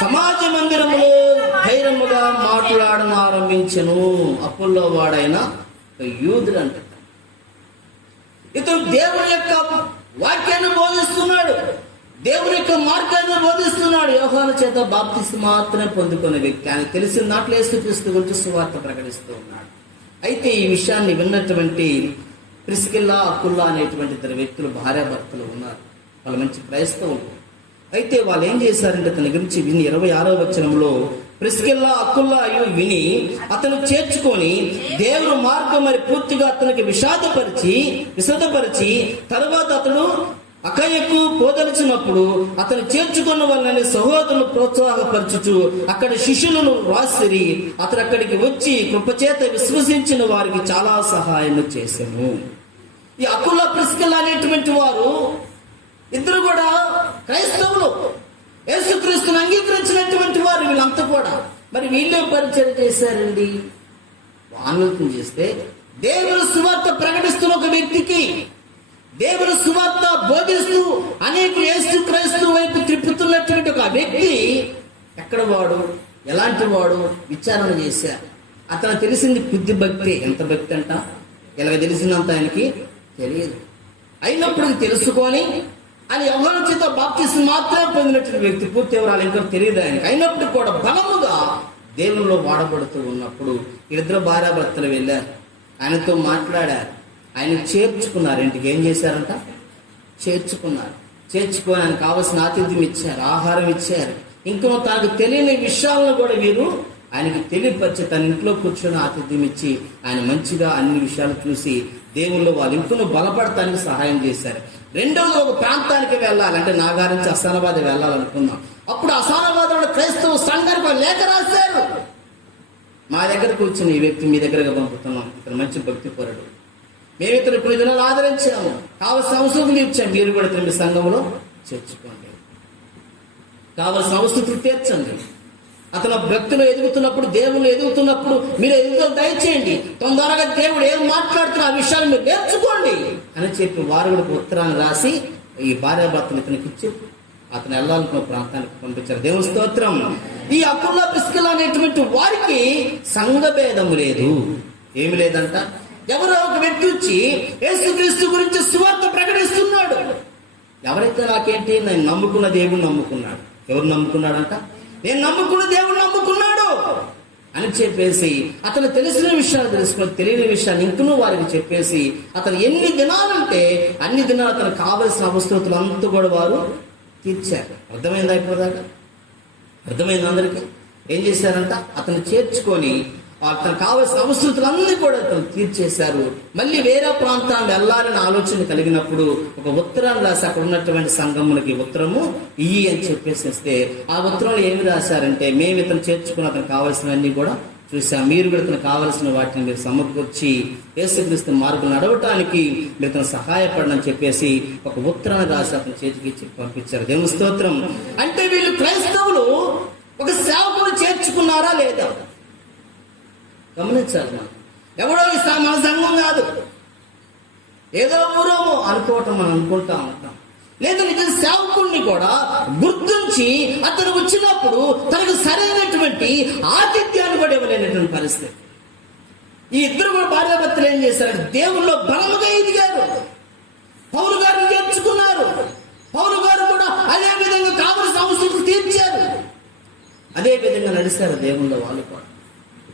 సమాజ మందిరములో ధైర్యముగా మాట్లాడను ఆరంభించెను. అప్పుల్లో వాడైన యూదుడు అంట. ఇతను దేవుని యొక్క వాక్యాన్ని బోధిస్తున్నాడు, దేవుని యొక్క మార్గాన్ని బోధిస్తున్నాడు. యోహాను చేత బాప్తిస్మం మాత్రమే పొందుకునే వ్యక్తి. ఆయన తెలిసిన దాంట్లో యేసుక్రీస్తు గురించి సువార్త ప్రకటిస్తూ ఉన్నాడు. అయితే ఈ విషయాన్ని విన్నటువంటి ప్రిస్కిల్లా, అకుల్లా అనేటువంటి ఇద్దరు వ్యక్తులు భార్యాభర్తలు ఉన్నారు. వాళ్ళు మంచి క్రైస్తవులు. అయితే వాళ్ళు ఏం చేశారంటే అతని గురించి విని 26వ వచనంలో ప్రిస్కిల్లా, అకుల్లా విని అతను చేర్చుకొని దేవుని మార్గం మరి పూర్తిగా అతనికి విశదపరిచి తర్వాత అతడు అకయ్యకు పోదలిచినప్పుడు అతను చేర్చుకున్న వాళ్ళని సహోదరులు ప్రోత్సాహపరచుచు అక్కడ శిష్యులను రాసిరి. అతను అక్కడికి వచ్చి కృపచేత విశ్వసించిన వారికి చాలా సహాయం చేశాను. ఈ అకుల ప్రిస్కిల్లా అనేటువంటి వారు ఇద్దరు కూడా క్రైస్తవులు, యేసుక్రీస్తుని అంగీకరించినటువంటి వారు వీళ్ళంతా కూడా. మరి వీళ్ళే పరిచయం చేశారండి. ఆలోచన చేస్తే దేవుని సువార్త ప్రకటిస్తున్న ఒక వ్యక్తికి, దేవుని సువార్త బోధిస్తూ అనేకులు యేసుక్రీస్తు వైపు త్రిప్పుతున్నటువంటి ఒక వ్యక్తి ఎక్కడ వాడు, ఎలాంటి వాడు విచారణ చేశారు. అతను తెలిసింది కొద్ది భక్తి. ఎంత భక్తి అంట? ఇలాగ తెలిసినంత ఆయనకి తెలియదు. అయినప్పుడు తెలుసుకొని ఆయన యోహాను చేత బాప్తిస్మం మాత్రమే పొందినటువంటి వ్యక్తి, పూర్తి వివరాలు ఇంకా తెలియదు ఆయనకి. అయినప్పుడు కూడా బలముగా దేవునిలో వాడబడుతూ ఉన్నప్పుడు ఇద్దరు భార్యాభర్తలు వెళ్ళారు, ఆయనతో మాట్లాడారు, ఆయన చేర్చుకున్నారు. ఇంటికి ఏం చేశారంట? చేర్చుకున్నారు. చేర్చుకొని ఆయనకు కావలసిన ఆతిథ్యం ఇచ్చారు, ఆహారం ఇచ్చారు. ఇంకో తనకు తెలియని విషయాలను కూడా వీరు ఆయనకి తెలియపరిచి తన ఇంట్లో కూర్చొని ఆతిథ్యం ఇచ్చి ఆయన మంచిగా అన్ని విషయాలు చూసి దేవుళ్ళు వాళ్ళ ఇంట్లో బలపడటానికి సహాయం చేశారు. రెండోది ఒక ప్రాంతానికి వెళ్ళాలి, అంటే నాగార్ నుంచి అసానాబాద్ వెళ్ళాలనుకున్నాం. అప్పుడు అసానాబాద్ క్రైస్తవ సంఘానికి లేఖ రాశారు, మా దగ్గరకు వచ్చిన ఈ వ్యక్తి మీ దగ్గరగా పంపుతున్నాం, ఇతను మంచి భక్తి పరుడు, మేము ఇతను 9 దినాలు ఆదరించాము, కావలసిన అవసరం ఇచ్చాము, మీరు కూడా ఇతని మీ సంఘంలో చేర్చుకోండి, కావలసిన అవసరం తీర్చండి. అతను భక్తులు ఎదుగుతున్నప్పుడు, దేవుళ్ళు ఎదుగుతున్నప్పుడు మీరు ఎదుగుదల దయచేయండి, తొందరగా దేవుడు ఏం మాట్లాడుతున్న ఆ విషయాలు మీరు నేర్చుకోండి అని చెప్పి వారు కూడా ఉత్తరాన్ని రాసి ఈ భార్యాభర్తలు ఇతనికి ఇచ్చి అతను వెళ్ళాలనుకున్న ప్రాంతానికి పంపించారు. దేవుని స్తోత్రం. ఈ అకుల ప్రిస్కిల అనేటువంటి వారికి సంఘభేదము లేదు, ఏమి లేదంట. ఎవరో ఒక వ్యక్తి వచ్చి యేసుక్రీస్తు గురించి సువార్త ప్రకటిస్తున్నాడు. ఎవరైతే నాకేంటి, నేను నమ్ముకున్న దేవుడు నమ్ముకున్నాడు. ఎవరు నమ్ముకున్నాడంట? నేను నమ్ముకున్న దేవుడు నమ్ముకున్నాడు అని చెప్పేసి అతను తెలిసిన విషయాలు తెలుసుకుని తెలియని విషయాన్ని ఇంకనూ వారికి చెప్పేసి అతను ఎన్ని దినాలంటే అన్ని దినాలు అతను కావలసిన అవసరతలు అంతా కూడా వారు తీర్చారు. అర్థమైందా? అయిపోదాకా అర్థమైంది అందరికీ. ఏం చేశారంట? అతను చేర్చుకొని అతను కావలసిన అవసరతలన్నీ కూడా అతను తీర్చేశారు. మళ్ళీ వేరే ప్రాంతాన్ని వెళ్ళాలని ఆలోచన కలిగినప్పుడు ఒక ఉత్తరాన్ని రాసి అక్కడ ఉన్నటువంటి సంఘములకి ఉత్తరము ఇయ్యి అని చెప్పేసేస్తే ఆ ఉత్తరంలో ఏమి రాశారంటే, మేము ఇతను చేర్చుకుని అతను కావాల్సినవన్నీ కూడా చూసాం, మీరు కూడా ఇతను కావలసిన వాటిని మీరు సమకూర్చి యేసుక్రీస్తు మార్గం నడవటానికి మీరు ఇతను సహాయపడని చెప్పేసి ఒక ఉత్తరాన్ని రాసి అతని చేతికి ఇచ్చి పంపించారు. దేవుని స్తోత్రం. అంటే వీళ్ళు క్రైస్తవులు ఒక సేవకులు చేర్చుకున్నారా లేదా గమనించాలి. మనం ఎవడో మన సంఘం కాదు, ఏదో ఊరోమో అనుకోవటం మనం అనుకుంటా ఉంటాం. లేదా నిజం సేవకుల్ని కూడా గుర్తించి అతను వచ్చినప్పుడు తనకు సరైనటువంటి ఆతిథ్యాన్ని కూడా ఇవ్వలేనటువంటి పరిస్థితి. ఈ ఇద్దరు కూడా భార్యాభర్తలు ఏం చేశారు? దేవుల్లో బలముగా ఎదిగారు. పౌలు గారిని చేర్చుకున్నారు. పౌలు గారు కూడా అదే విధంగా కావలసిన అవసరం తీర్చారు. అదే విధంగా నడిచారు దేవుల్లో వాళ్ళు కూడా.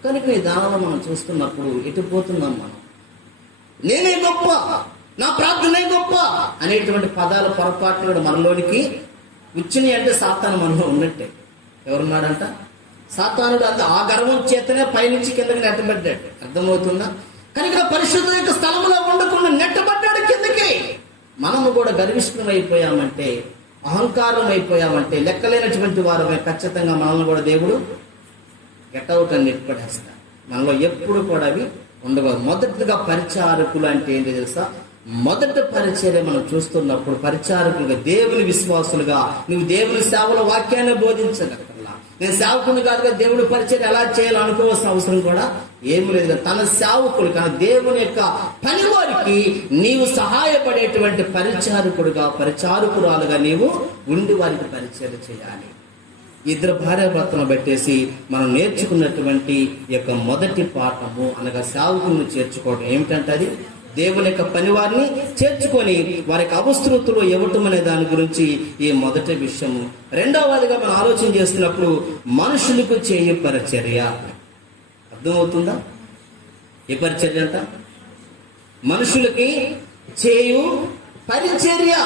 కనుక ఈ దానిలో మనం చూస్తున్నప్పుడు ఎటు పోతున్నాం మనం? నేనే గొప్ప, నా ప్రార్థనే గొప్ప అనేటువంటి పదాలు పొరపాట్లు కూడా మనలోనికి వచ్చినాయి అంటే సాతాను మనలో ఉన్నట్టే. ఎవరున్నాడంట? సాతానుడు. అంత ఆ గర్వం చేతనే పైనుంచి కిందకి నెట్టబడ్డాడు. అర్థమవుతుందా? కనుక పరిశుద్ధ యొక్క స్థలంలో ఉండకుండా నెట్టబడ్డాడు కిందకి. మనము కూడా గర్విష్ఠం అయిపోయామంటే, అహంకారం అయిపోయామంటే, లెక్కలేనటువంటి వారు ఖచ్చితంగా మనల్ని కూడా దేవుడు గెట్అవుట్ అని నెట్టుపడేస్తారు. మనలో ఎప్పుడు కూడా అవి ఉండవు. మొదటిగా పరిచారకులు అంటే ఏంటి తెలుసా? మొదటి పరిచర్య మనం చూస్తున్నప్పుడు పరిచారకులుగా, దేవుని విశ్వాసులుగా, నువ్వు దేవుని సేవలో వాక్యాన్ని బోధించగలగల్లా. నేను సేవకుని కాదుగా దేవుడి పరిచర్య ఎలా చేయాలనుకోవాల్సిన అవసరం కూడా ఏమి లేదు. తన సేవకులు కానీ దేవుని యొక్క పని వారికి నీవు సహాయపడేటువంటి పరిచారకుడుగా, పరిచారకురాలుగా నీవు ఉండి వారికి పరిచర్య చేయాలి. ఇద్దరు భార్యాభర్తను పెట్టేసి మనం నేర్చుకున్నటువంటి యొక్క మొదటి పాఠము అనగా సేవకులను చేర్చుకోవడం ఏమిటంటే అది దేవుని యొక్క పని వారిని చేర్చుకొని వారికి అవసరతలు ఇవ్వటం అనే దాని గురించి ఈ మొదటి విషయము. రెండవదిగా మనం ఆలోచన చేస్తున్నప్పుడు మనుషులకు చేయు పరిచర్య. అర్థమవుతుందా? ఏ పరిచర్య అంట? మనుషులకి చేయు పరిచర్య.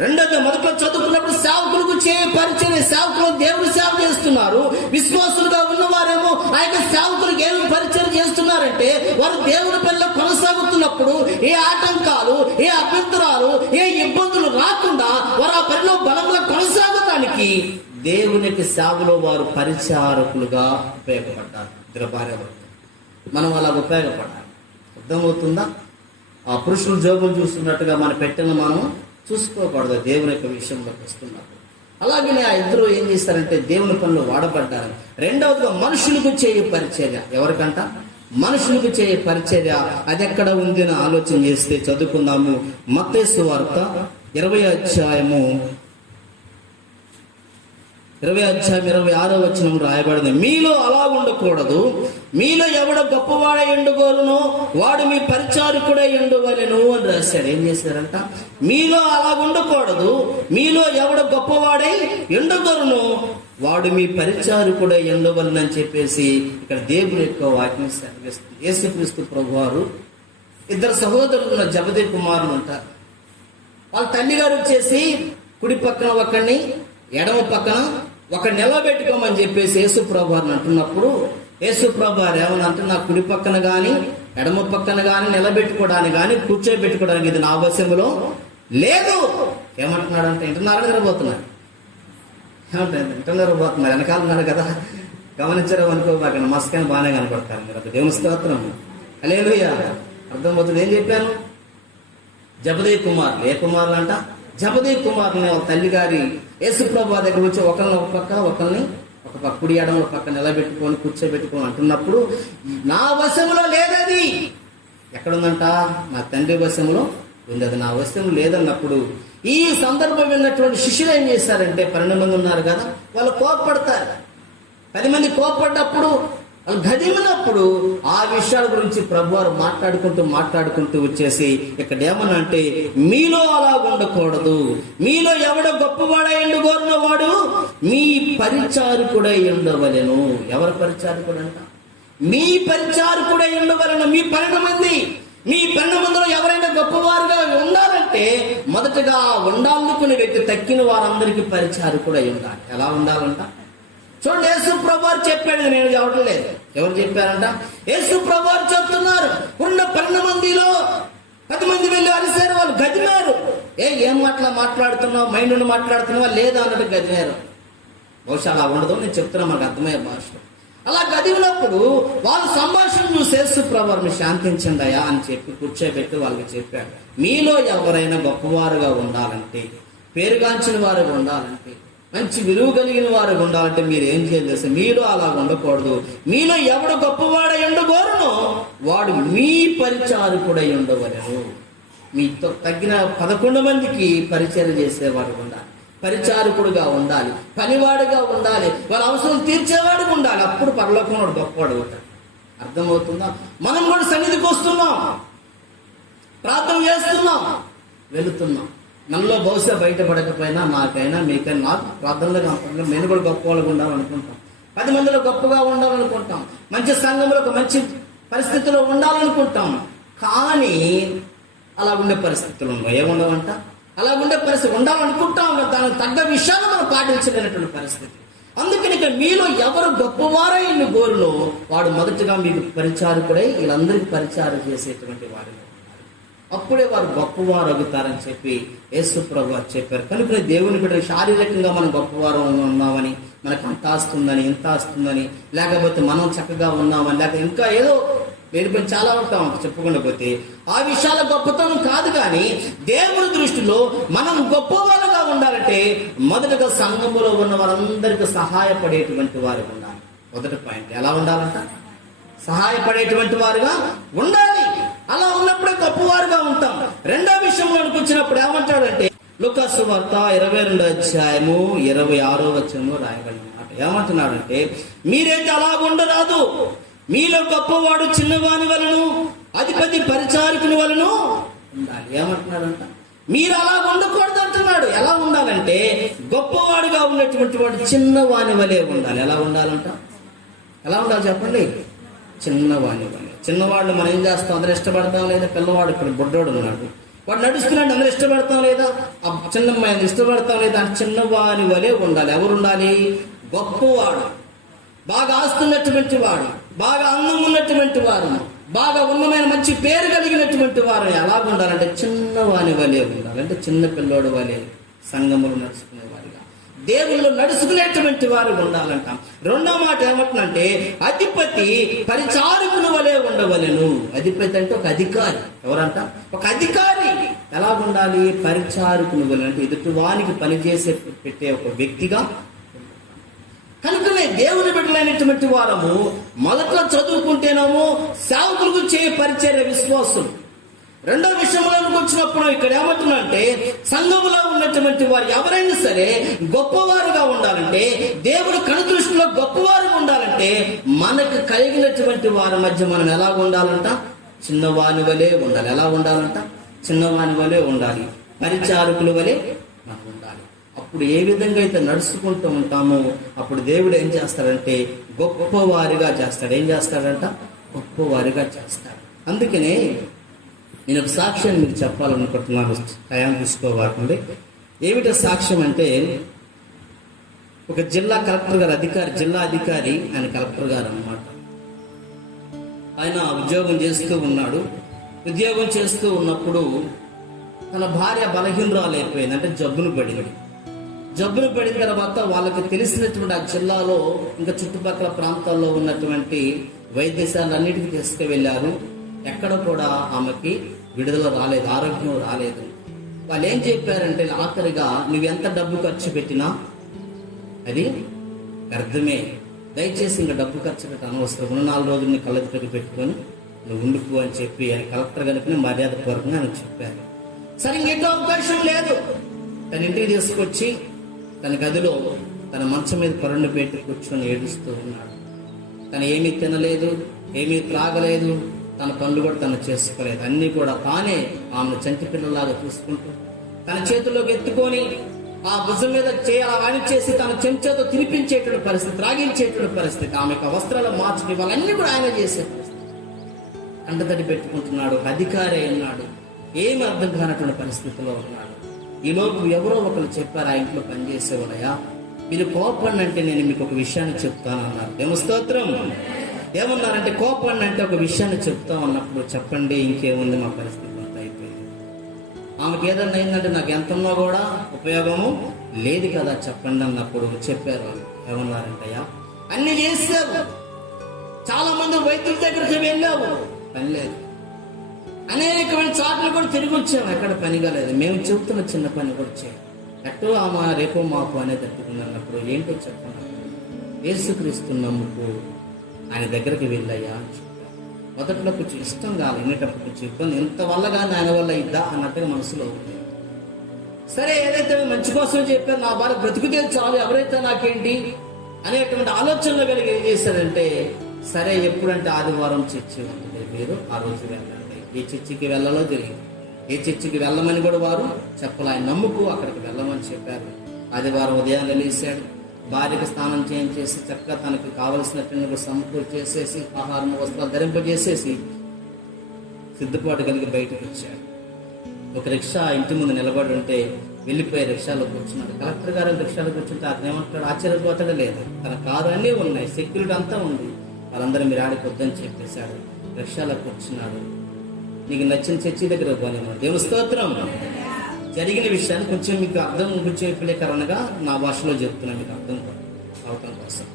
రెండోది మొదట్లో చదువుకున్నప్పుడు సేవకులకు చేయ పరిచర్య. సేవకులు దేవుడు సేవ చేస్తున్నారు. విశ్వాసులుగా ఉన్నవారేమో ఆ యొక్క సేవకులకు ఏమి పరిచయం చేస్తున్నారంటే వారు దేవుని పనిలో కొనసాగుతున్నప్పుడు ఏ ఆటంకాలు, ఏ అభ్యంతరాలు, ఏ ఇబ్బందులు రాకుండా వారు ఆ పనిలో బలంగా కొనసాగడానికి దేవునికి సేవలో వారు పరిచారకులుగా ఉపయోగపడ్డారు. ఇద్దరు భార్యాభర్తలు మనం అలా ఉపయోగపడాలి. అర్థమవుతుందా? ఆ పురుషులు జోబులు చూస్తున్నట్టుగా మన పెట్టిన మనం చూసుకోకూడదు దేవుని యొక్క విషయంలోకి వస్తున్నప్పుడు. అలాగే ఆ ఇద్దరు ఏం చేస్తారంటే దేవుని పనులు వాడబడ్డారు. రెండవదిగా మనుషులకు చేయ పరిచర్య. ఎవరికంట? మనుషులకు చేయ పరిచర్య. అది ఎక్కడ ఉంది అని ఆలోచన చేస్తే చదువుకుందాము. మత్తయి సువార్త 20వ అధ్యాయము 26వ వచనం రాయబడింది. మీలో అలా ఉండకూడదు, మీలో ఎవడ గొప్పవాడై ఉండగోరునో వాడు మీ పరిచారకుడై ఉండవలెను అని రాశాడు. ఏం చేశారంట? మీలో అలా ఉండకూడదు. మీలో ఎవడ గొప్పవాడై ఉండగోరునో వాడు మీ పరిచారకుడై ఉండవలెను అని చెప్పేసి ఇక్కడ దేవుని యొక్క వాక్యం సెలవిస్తుంది. యేసుక్రీస్తు ప్రభువారు ఇద్దరు సహోదరులు ఉన్న జబదే కుమారులు ఉంటారు. వాళ్ళ తల్లిగారు వచ్చేసి కుడి పక్కన ఒకడిని, ఎడమ పక్కన ఒక నిలబెట్టుకోమని చెప్పేసి యేసు ప్రభువారిని అంటున్నప్పుడు యేసు ప్రభువారు ఏమనంటే, నా కుడి పక్కన గాని ఎడమ పక్కన గాని నిలబెట్టుకోవడానికి గాని కూర్చోబెట్టుకోవడానికి ఇది నా అవసరంలో లేదు. ఏమంటున్నాడంటే, ఇంటున్నారా నిద్రపోతున్నారు? ఏమంటారు? ఇంటున్నారు పోతున్నారు, వెనకాల ఉన్నారు కదా, గమనించడం అనుకోబాక మస్కాన్ని బాగానే కనపడతారు మీరు. దేవుని స్తోత్రం, హల్లెలూయా. అర్థమవుతుంది ఏం చెప్పాను? జబదే కుమారులు. ఏ కుమారులు అంట? జబదే కుమారుని తల్లి గారి యేసు ప్రభువు దగ్గర వచ్చి ఒకరిని ఒక పక్క ఒకరిని ఒక పక్క కుడి ఎడమ పక్క నిలబెట్టుకొని కూర్చోబెట్టుకొని అంటున్నప్పుడు, నా వశంలో లేదది. ఎక్కడుందంట? నా తండ్రి వశంలో ఉంది, అది నా వశం లేదన్నప్పుడు ఈ సందర్భం విన్నటువంటి శిష్యులు ఏం చేశారంటే, 12 మంది ఉన్నారు కదా, వాళ్ళు కోప్పడతారు. 10 మంది కోప్పడ్డప్పుడు వాళ్ళు గదిలినప్పుడు ఆ విషయాల గురించి ప్రభువారు మాట్లాడుకుంటూ వచ్చేసి ఇక్కడ ఏమనంటే, మీలో అలా ఉండకూడదు. మీలో ఎవడ గొప్పవాడై ఉండగోరున వాడు మీ పరిచారకుడై ఉండవలెను. ఎవరు పరిచారకుడు అంట? మీ పరిచారకుడై ఉండవలెను. మీ 12 మంది, మీ 12 మందిలో ఎవరైనా గొప్పవారుగా ఉండాలంటే మొదటగా ఉండాలనుకునే వ్యక్తి తక్కిన వారందరికీ పరిచారకుడై ఉండాలి. ఎలా ఉండాలంట? చూడండి, యేసు ప్రభువారు చెప్పాడు, నేను చెప్పడం లేదు. ఎవరు చెప్పారంట? యేసు ప్రభువారు చెప్తున్నారు. ఉన్న 12 మందిలో 10 మంది వెళ్ళి అరిసారు, వాళ్ళు గదిమారు. ఏం మాట్లాడుతున్నావు, మైండ్ నుండి మాట్లాడుతున్నావా లేదా అన్నట్టు గదిమారు. బహుశా అలా ఉండదు, నేను చెప్తున్నా మనకు అర్థమయ్యే భాష. అలా గదివినప్పుడు వాళ్ళు సంభాషణ చూసి యేసు ప్రభువారిని శాంతించండి అయ్యా అని చెప్పి కూర్చోబెట్టి వాళ్ళకి చెప్పాడు, మీలో ఎవరైనా గొప్పవారుగా ఉండాలంటే, పేరుగాంచిన వారుగా ఉండాలంటే, మంచి విలువ కలిగిన వారు ఉండాలంటే మీరు ఏం చేయాలి? మీలో అలా ఉండకూడదు. మీలో ఎవడు గొప్పవాడై ఉండగోరునో వాడు మీ పరిచారకుడై ఉండవలెను. మీతో తగ్గిన 11 మందికి పరిచయం చేసేవాడు ఉండాలి, పరిచారకుడుగా ఉండాలి, పనివాడుగా ఉండాలి, వాళ్ళ అవసరం తీర్చేవాడుగా ఉండాలి. అప్పుడు పరలోకంలో గొప్పవాడు ఉంటాడు. అర్థమవుతుందా? మనం కూడా సన్నిధికి వస్తున్నాం, ప్రార్థన చేస్తున్నాం, వెళుతున్నాం. మనలో బహుశా బయటపడకపోయినా నాకైనా మీకైనా, నాకు ప్రార్థనలో నేను కూడా గొప్ప వాళ్ళగా ఉండాలనుకుంటాం, 10 మందిలో గొప్పగా ఉండాలనుకుంటాం, మంచి సంఘంలో ఒక మంచి పరిస్థితిలో ఉండాలనుకుంటాం. కానీ అలా ఉండే పరిస్థితులు ఉన్నాయి. ఏముండవంట? అలా ఉండే పరిస్థితి ఉండాలనుకుంటాం, దానికి తగ్గ విషయాలు మనం పాటించలేనటువంటి పరిస్థితి. అందుకని ఇక్కడ మీలో ఎవరు గొప్పవారై గోరులో వాడు మొదటిగా మీకు పరిచారకుడై వీళ్ళందరికీ పరిచారం చేసేటువంటి వాడు. అప్పుడే వారు గొప్పవారు అవుతారని చెప్పి యేసు ప్రభువు చెప్పారు. కనుక దేవుని బిడ్డ శారీరకంగా మనం గొప్పవారు ఉన్నామని, మనకు అంత ఆస్తుందని ఇంత ఆస్తుందని, లేకపోతే మనం చక్కగా ఉన్నామని, లేకపోతే ఇంకా ఏదో వేడిపోయి చాలా ఉంటాం చెప్పుకుండా పోతే ఆ విషయాల గొప్పతనం కాదు. కానీ దేవుని దృష్టిలో మనం గొప్పవారుగా ఉండాలంటే మొదటగా సంఘములో ఉన్న వారందరికీ సహాయపడేటువంటి వారు ఉండాలి. మొదటి పాయింట్ ఎలా ఉండాలంట? సహాయపడేటువంటి వారుగా ఉండాలి. అలా ఉన్నప్పుడే గొప్పవారుగా ఉంటాం. రెండో విషయంలోకి వచ్చినప్పుడు ఏమంటాడంటే, లూకా సువార్త 22వ అధ్యాయము 26వ వచనంలో రాయబడిన మాట ఏమంటున్నాడంటే, మీరైతే అలా ఉండరాదు, మీలో గొప్పవాడు చిన్నవాని వలను అధిపతి పరిచారకుని వలను ఉండాలి. ఏమంటున్నాడంట? మీరు అలా ఉండకూడదు అంటున్నాడు. ఎలా ఉండాలంటే గొప్పవాడుగా ఉన్నటువంటి వాడు చిన్నవాని వలె ఉండాలి. ఎలా ఉండాలంట? ఎలా ఉండాలి చెప్పండి? చిన్నవాని వలె. చిన్నవాడిని మనం ఏం చేస్తాం? అందరూ ఇష్టపడతాం లేదా? పిల్లవాడు ఇక్కడ బుడ్డోడు ఉన్నాడు, వాడు నడుస్తున్నాడు, అందరూ ఇష్టపడతాం లేదా? ఆ చిన్నమ్మాయిని ఇష్టపడతాం లేదా? చిన్నవాని వలె ఉండాలి. ఎవరు ఉండాలి? గొప్పవాడు, బాగా ఆస్తున్నటువంటి వాడు, బాగా అందం ఉన్నటువంటి వారు, బాగా ఉన్నమైన మంచి పేరు కలిగినటువంటి వారు ఎలా ఉండాలంటే చిన్నవాని వలె ఉండాలి. అంటే చిన్న పిల్లోడు వలె సంఘములు నడుచుకునే వారిగా, దేవుళ్ళు నడుచుకునేటువంటి వారు ఉండాలంట. రెండో మాట ఏమంటుందంటే అధిపతి పరిచారకుని వలె ఉండవలెను. అధిపతి అంటే ఒక అధికారి. ఎవరంట? ఒక అధికారి. ఎలా ఉండాలి? పరిచారకుని వలె, అంటే ఎదుటివానికి పనిచేసే పెట్టే ఒక వ్యక్తిగా. కనుకనే దేవుని బిడ్డలైనటువంటి వారము మొదట్లో చదువుకుంటేనేమో సేవకులకు చేయ పరిచర్య విశ్వాసులు, రెండో విషయంలోకి వచ్చినప్పుడు ఇక్కడ ఏమంటున్నారంటే, సంఘములో ఉన్నటువంటి వారు ఎవరైనా సరే గొప్పవారుగా ఉండాలంటే, దేవుడు కనుదృష్టిలో గొప్పవారుగా ఉండాలంటే, మనకు కలిగినటువంటి వారి మధ్య మనం ఎలా ఉండాలంట? చిన్నవాని వలె ఉండాలి. ఎలా ఉండాలంట? చిన్నవాని వలె ఉండాలి. పరిచారకుల వలె మనం ఉండాలి. అప్పుడు ఏ విధంగా అయితే నడుచుకుంటూ ఉంటామో అప్పుడు దేవుడు ఏం చేస్తాడంటే గొప్పవారిగా చేస్తాడు. ఏం చేస్తాడంట? గొప్పవారిగా చేస్తాడు. అందుకనే నేను ఒక సాక్ష్యాన్ని మీకు చెప్పాలనుకుంటున్నాను. టైం తీసుకోవాలండి. ఏమిటో సాక్ష్యం అంటే, ఒక జిల్లా కలెక్టర్ గారు జిల్లా అధికారి, ఆయన కలెక్టర్ గారు అన్నమాట. ఆయన ఉద్యోగం చేస్తూ ఉన్నాడు. ఉద్యోగం చేస్తూ ఉన్నప్పుడు తన భార్య బలహీనరాలు అయిపోయింది, అంటే జబ్బును పడింది. జబ్బును పడిన తర్వాత వాళ్ళకి తెలిసినటువంటి ఆ జిల్లాలో ఇంకా చుట్టుపక్కల ప్రాంతాల్లో ఉన్నటువంటి వైద్యశాలన్నిటికీ తీసుకువెళ్ళారు. ఎక్కడ కూడా ఆమెకి విడుదల రాలేదు, ఆరోగ్యం రాలేదు. వాళ్ళు ఏం చెప్పారంటే, ఆఖరిగా నువ్వెంత డబ్బు ఖర్చు పెట్టినా అది వ్యర్థమే, దయచేసి ఇంకా డబ్బు ఖర్చు పెట్ట అనవసరం, 4 రోజులు కళ్ళకి పెట్టుకొని నువ్వు ఉండిపో అని చెప్పి ఆయన కలెక్టర్ కనుక మర్యాదపూర్వకంగా ఆయన చెప్పారు. సరే, ఇంకేటో అవకాశం లేదు. తన ఇంటికి తీసుకొచ్చి తన గదిలో తన మంచం మీద పరుండు పెట్టి కూర్చొని ఏడుస్తూ ఉన్నాడు. తను ఏమీ తినలేదు, ఏమీ త్రాగలేదు, తన పనులు కూడా తను చేసుకోలేదు. అన్నీ కూడా తానే ఆమెను చంటి పిల్లలాగా చూసుకుంటూ తన చేతుల్లోకి ఎత్తుకొని ఆ భుజం మీద చేసి తన చెంచాతో తినిపించేటువంటి పరిస్థితి, త్రాగించేటువంటి పరిస్థితి, ఆమెకు వస్త్రాలు మార్చుకుని వాళ్ళన్నీ కూడా ఆయన చేసే పరిస్థితి. కంటతడి పెట్టుకుంటున్నాడు. అధికారి ఉన్నాడు. ఏమి అర్థం కానటువంటి పరిస్థితిలో ఉన్నాడు. ఈలోపు ఎవరో ఒకరు చెప్పారు, ఆ ఇంట్లో పనిచేసేవాళ్ళయా, మీరు కోపండి అంటే నేను మీకు ఒక విషయాన్ని చెప్తాను అన్నారు. దేవస్తోత్రం. ఏమన్నారంటే, కోపండి అంటే ఒక విషయాన్ని చెప్తాం అన్నప్పుడు, చెప్పండి, ఇంకేముంది, మా పరిస్థితి అంతా అయిపోయింది. ఆమెకి ఏదన్నా అయిందంటే నాకు ఎంత ఉన్నా కూడా ఉపయోగము లేదు కదా, చెప్పండి అన్నప్పుడు చెప్పారు వాళ్ళు. ఏమన్నారంటయ్యా, అన్ని చేసావు, చాలా మంది వైద్యుల దగ్గరికి వెళ్ళావు, పని లేదు, అనేకమైన చాట్లు కూడా తిరిగి వచ్చాము, ఎక్కడ పని కాలేదు, మేము చెబుతున్న చిన్న పని కూడా చేయాలి, ఎట్టో ఆమె రేపో మాపు అనేది తట్టుకుంది అన్నప్పుడు, ఏంటో చెప్పండి, యేసుక్రీస్తు నమ్ముకు, ఆయన దగ్గరికి వెళ్ళయ్యా అని చెప్పారు. మొదట్లో కొంచెం ఇష్టం కాదు, వినేటప్పుడు కొంచెం ఇబ్బంది, ఇంత వల్ల కానీ ఆయన వల్ల ఇద్దా అన్నట్టుగా మనసులో ఉంది. సరే, ఏదైతే మంచి కోసం చెప్పారు, నా భార్య బ్రతుకుతే చాలు, ఎవరైతే నాకేంటి అనేటువంటి ఆలోచనలో కలిగి ఏం చేశాడంటే, సరే ఎప్పుడంటే ఆదివారం చర్చి ఉంటుంది, మీరు ఆ రోజు వెళ్ళండి. ఏ చర్చికి వెళ్ళాలో తెలియదు, ఏ చర్చికి వెళ్ళమని కూడా వారు చెప్పాలి. ఆయన నమ్ముకు అక్కడికి వెళ్ళమని చెప్పారు. ఆదివారం ఉదయాన్నే లేచాడు, భార్యకు స్నానం చేయించేసి చక్కగా తనకు కావలసినటువంటి సమకూర్చి చేసేసి, ఆహారం వస్త్రాలు ధరింపజేసేసి సిద్ధపాటు కలిగి బయటకు వచ్చాడు. ఒక రిక్షా ఇంటి ముందు నిలబడి ఉంటే వెళ్ళిపోయి రిక్షాలో కూర్చున్నాడు. కలెక్టర్ గారు రిక్షాలో కూర్చుంటే అతను ఏమంటాడు, ఆశ్చర్యపోతాడు లేదు, తన కారు అన్నీ ఉన్నాయి, సెక్యూరిటీ అంతా ఉంది, వాళ్ళందరూ మీరు ఆడికి వద్దని చెప్పేశాడు. రిక్షాలో కూర్చున్నాడు. నీకు నచ్చిన చర్చి దగ్గర పోనేమో. దేవుని స్తోత్రం. జరిగిన విషయాన్ని కొంచెం మీకు అర్థం చెప్పలేకరనగా నా భాషలో చెప్తున్నాను, మీకు అర్థం అవటం కోసం.